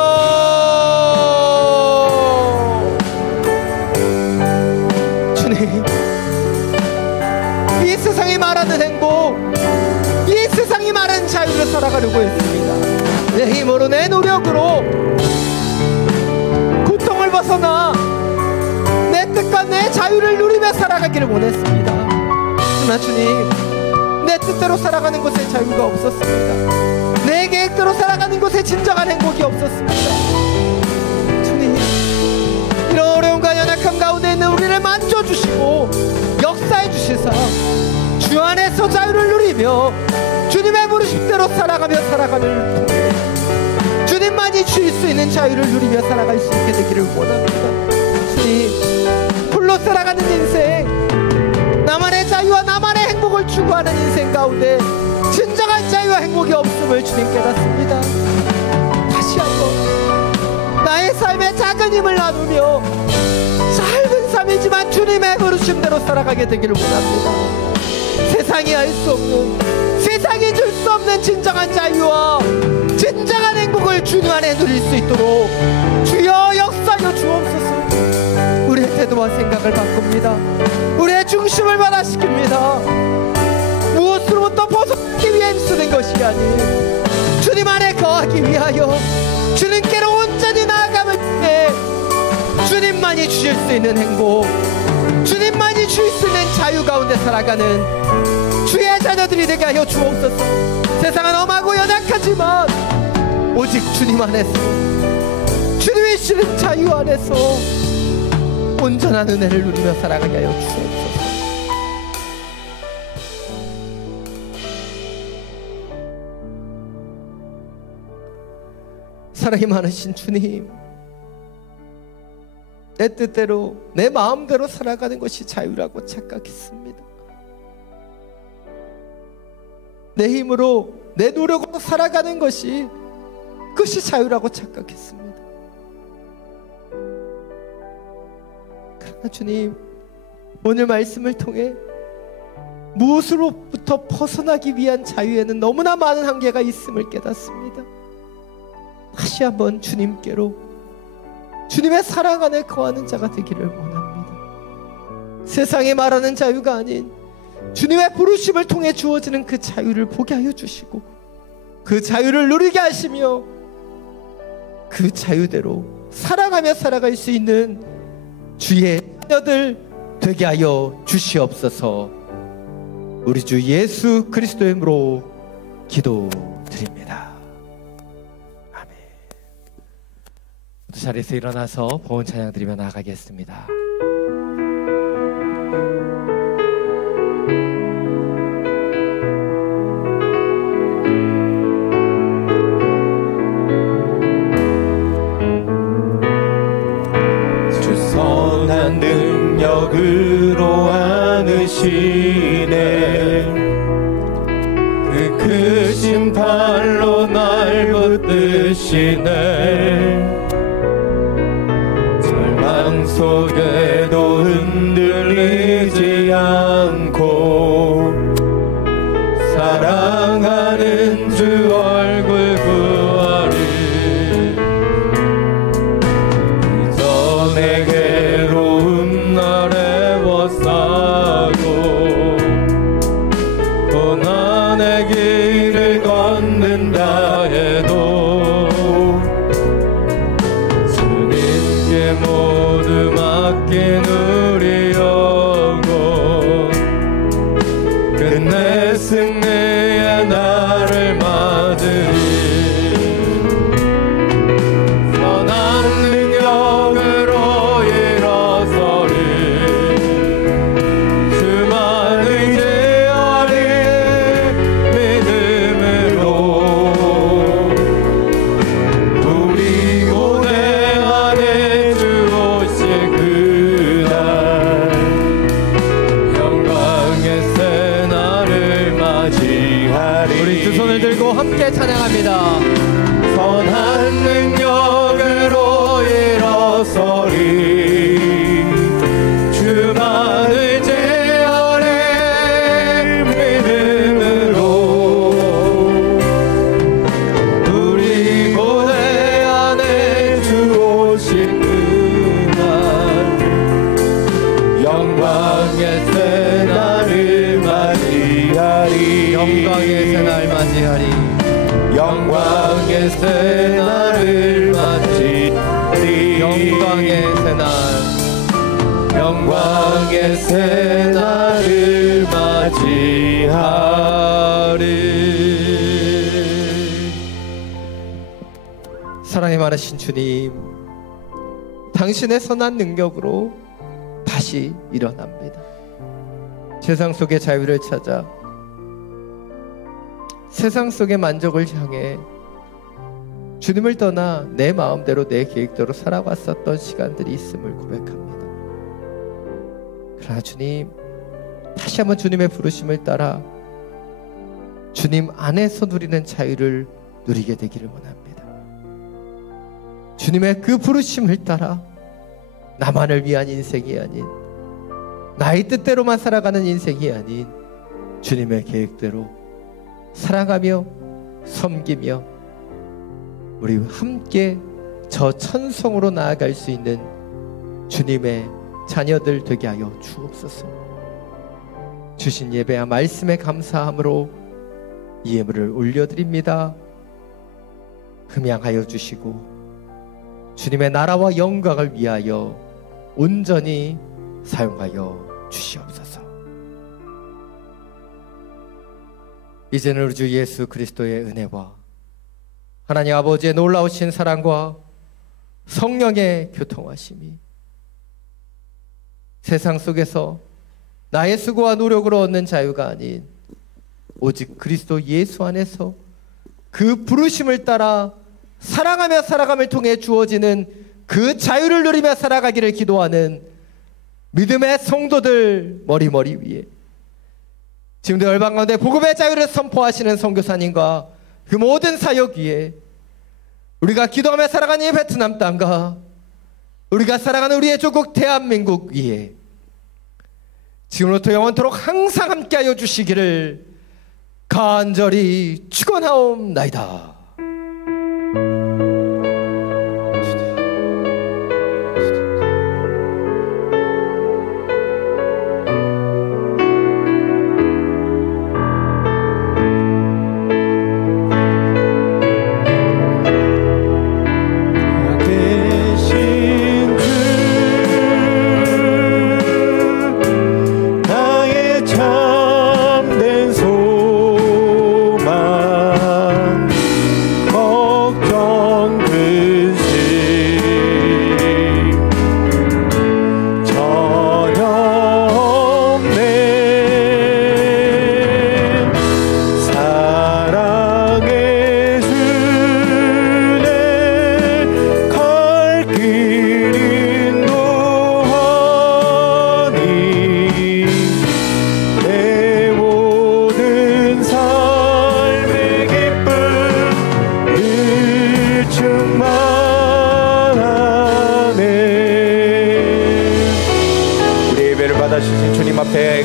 주님, 이 세상이 말하는 행복, 이 세상이 말하는 자유를 살아가려고 했습니다. 내 힘으로, 내 노력으로 고통을 벗어나 내 뜻과 내 자유를 누리며 살아가기를 원했습니다. 그러나 주님, 내 뜻대로 살아가는 곳에 자유가 없었습니다. 내 계획대로 살아가는 곳에 진정한 행복이 없었습니다. 주님, 이런 어려움과 연약함 가운데 있는 우리를 만져주시고 역사해 주시사 주 안에서 자유를 누리며 주님의 부르심대로 살아가며 살아가는 통해 주님만이 주실 수 있는 자유를 누리며 살아갈 수 있게 되기를 원합니다. 주님, 홀로 살아가는 인생, 나만의 자유와 나만의 행복을 추구하는 인생 가운데 진정한 자유와 행복이 없음을 주님 깨닫습니다. 다시 한번 나의 삶에 작은 힘을 나누며 짧은 삶이지만 주님의 부르심대로 살아가게 되기를 원합니다. 세상이 알 수 없는, 세상이 줄 수 없는 진정한 자유와 진정한 행복을 주님 안에 누릴 수 있도록 주여 역사하여 주옵소서. 우리의 태도와 생각을 바꿉니다. 우리의 중심을 변화시킵니다. 무엇으로부터 벗어나기 위해 쓰는 것이 아닌 주님 안에 거하기 위하여 주님께로 온전히 나아감을 통해 주님만이 주실 수 있는 행복, 주님만이 주실 수 있는 자유 가운데 살아가는 주의 자녀들이 되게 하여 주옵소서. 세상은 엄하고 연약하지만 오직 주님 안에서, 주님이 주시는 자유 안에서 온전한 은혜를 누리며 살아가게 하여 주옵소서. 사랑이 많으신 주님, 내 뜻대로 내 마음대로 살아가는 것이 자유라고 착각했습니다. 내 힘으로 내 노력으로 살아가는 것이, 그것이 자유라고 착각했습니다. 그러나 주님, 오늘 말씀을 통해 무엇으로부터 벗어나기 위한 자유에는 너무나 많은 한계가 있음을 깨닫습니다. 다시 한번 주님께로, 주님의 사랑 안에 거하는 자가 되기를 원합니다. 세상에 말하는 자유가 아닌 주님의 부르심을 통해 주어지는 그 자유를 보게 하여 주시고 그 자유를 누리게 하시며 그 자유대로 살아가며 살아갈 수 있는 주의 자녀들 되게 하여 주시옵소서. 우리 주 예수 그리스도의 이름으로 기도드립니다. 아멘. 모두 자리에서 일어나서 보온 찬양 드리며 나아가겠습니다. 선한 능력으로 안으시네, 그 크신 팔로 날 붙드시네. 절망 속에도 흔들리지 않고 사랑하는 주 얼굴 구하리. 고난의 길을 걷는다 해도 주님께 모두 맡긴 우리 영혼, 끝내 승리에 나를 맞으리. 선한 능력으로 일어서리. 주만 의지하리. 손을 들고 함께 찬양합니다. 선한 능력으로 일어서리 주만을 제 아래 믿음으로 우리 고대 안에 주 오신 그날 영광의 새날을 맞이하리 영광의 새날 맞이하리 영광의 새날을 맞이하리 영광의 새날 영광의 새날을 맞이하리. 사랑이 많으신 주님, 당신의 선한 능력으로 다시 일어납니다. 세상 속의 자유를 찾아 세상 속의 만족을 향해 주님을 떠나 내 마음대로 내 계획대로 살아왔었던 시간들이 있음을 고백합니다. 그러나 주님, 다시 한번 주님의 부르심을 따라 주님 안에서 누리는 자유를 누리게 되기를 원합니다. 주님의 그 부르심을 따라 나만을 위한 인생이 아닌 나의 뜻대로만 살아가는 인생이 아닌 주님의 계획대로 살아가며 섬기며 우리 함께 저 천성으로 나아갈 수 있는 주님의 자녀들 되게 하여 주옵소서. 주신 예배와 말씀에 감사함으로 이 예물을 올려드립니다. 흠양하여 주시고 주님의 나라와 영광을 위하여 온전히 사용하여 주시옵소서. 이제는 우리 주 예수 그리스도의 은혜와 하나님 아버지의 놀라우신 사랑과 성령의 교통하심이 세상 속에서 나의 수고와 노력으로 얻는 자유가 아닌 오직 그리스도 예수 안에서 그 부르심을 따라 사랑하며 살아감을 통해 주어지는 그 자유를 누리며 살아가기를 기도하는 믿음의 성도들 머리머리 위에 지금도 열방 가운데 복음의 자유를 선포하시는 선교사님과 그 모든 사역 위에 우리가 기도하며 살아가는 이 베트남 땅과 우리가 살아가는 우리의 조국 대한민국 위에 지금부터 영원토록 항상 함께하여 주시기를 간절히 축원하옵나이다.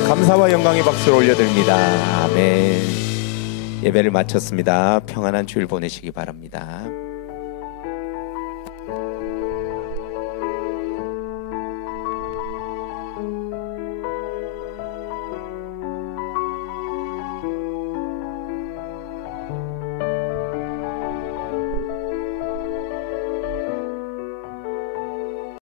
감사와 영광의 박수를 올려드립니다. 아멘. 예배를 마쳤습니다. 평안한 주일 보내시기 바랍니다.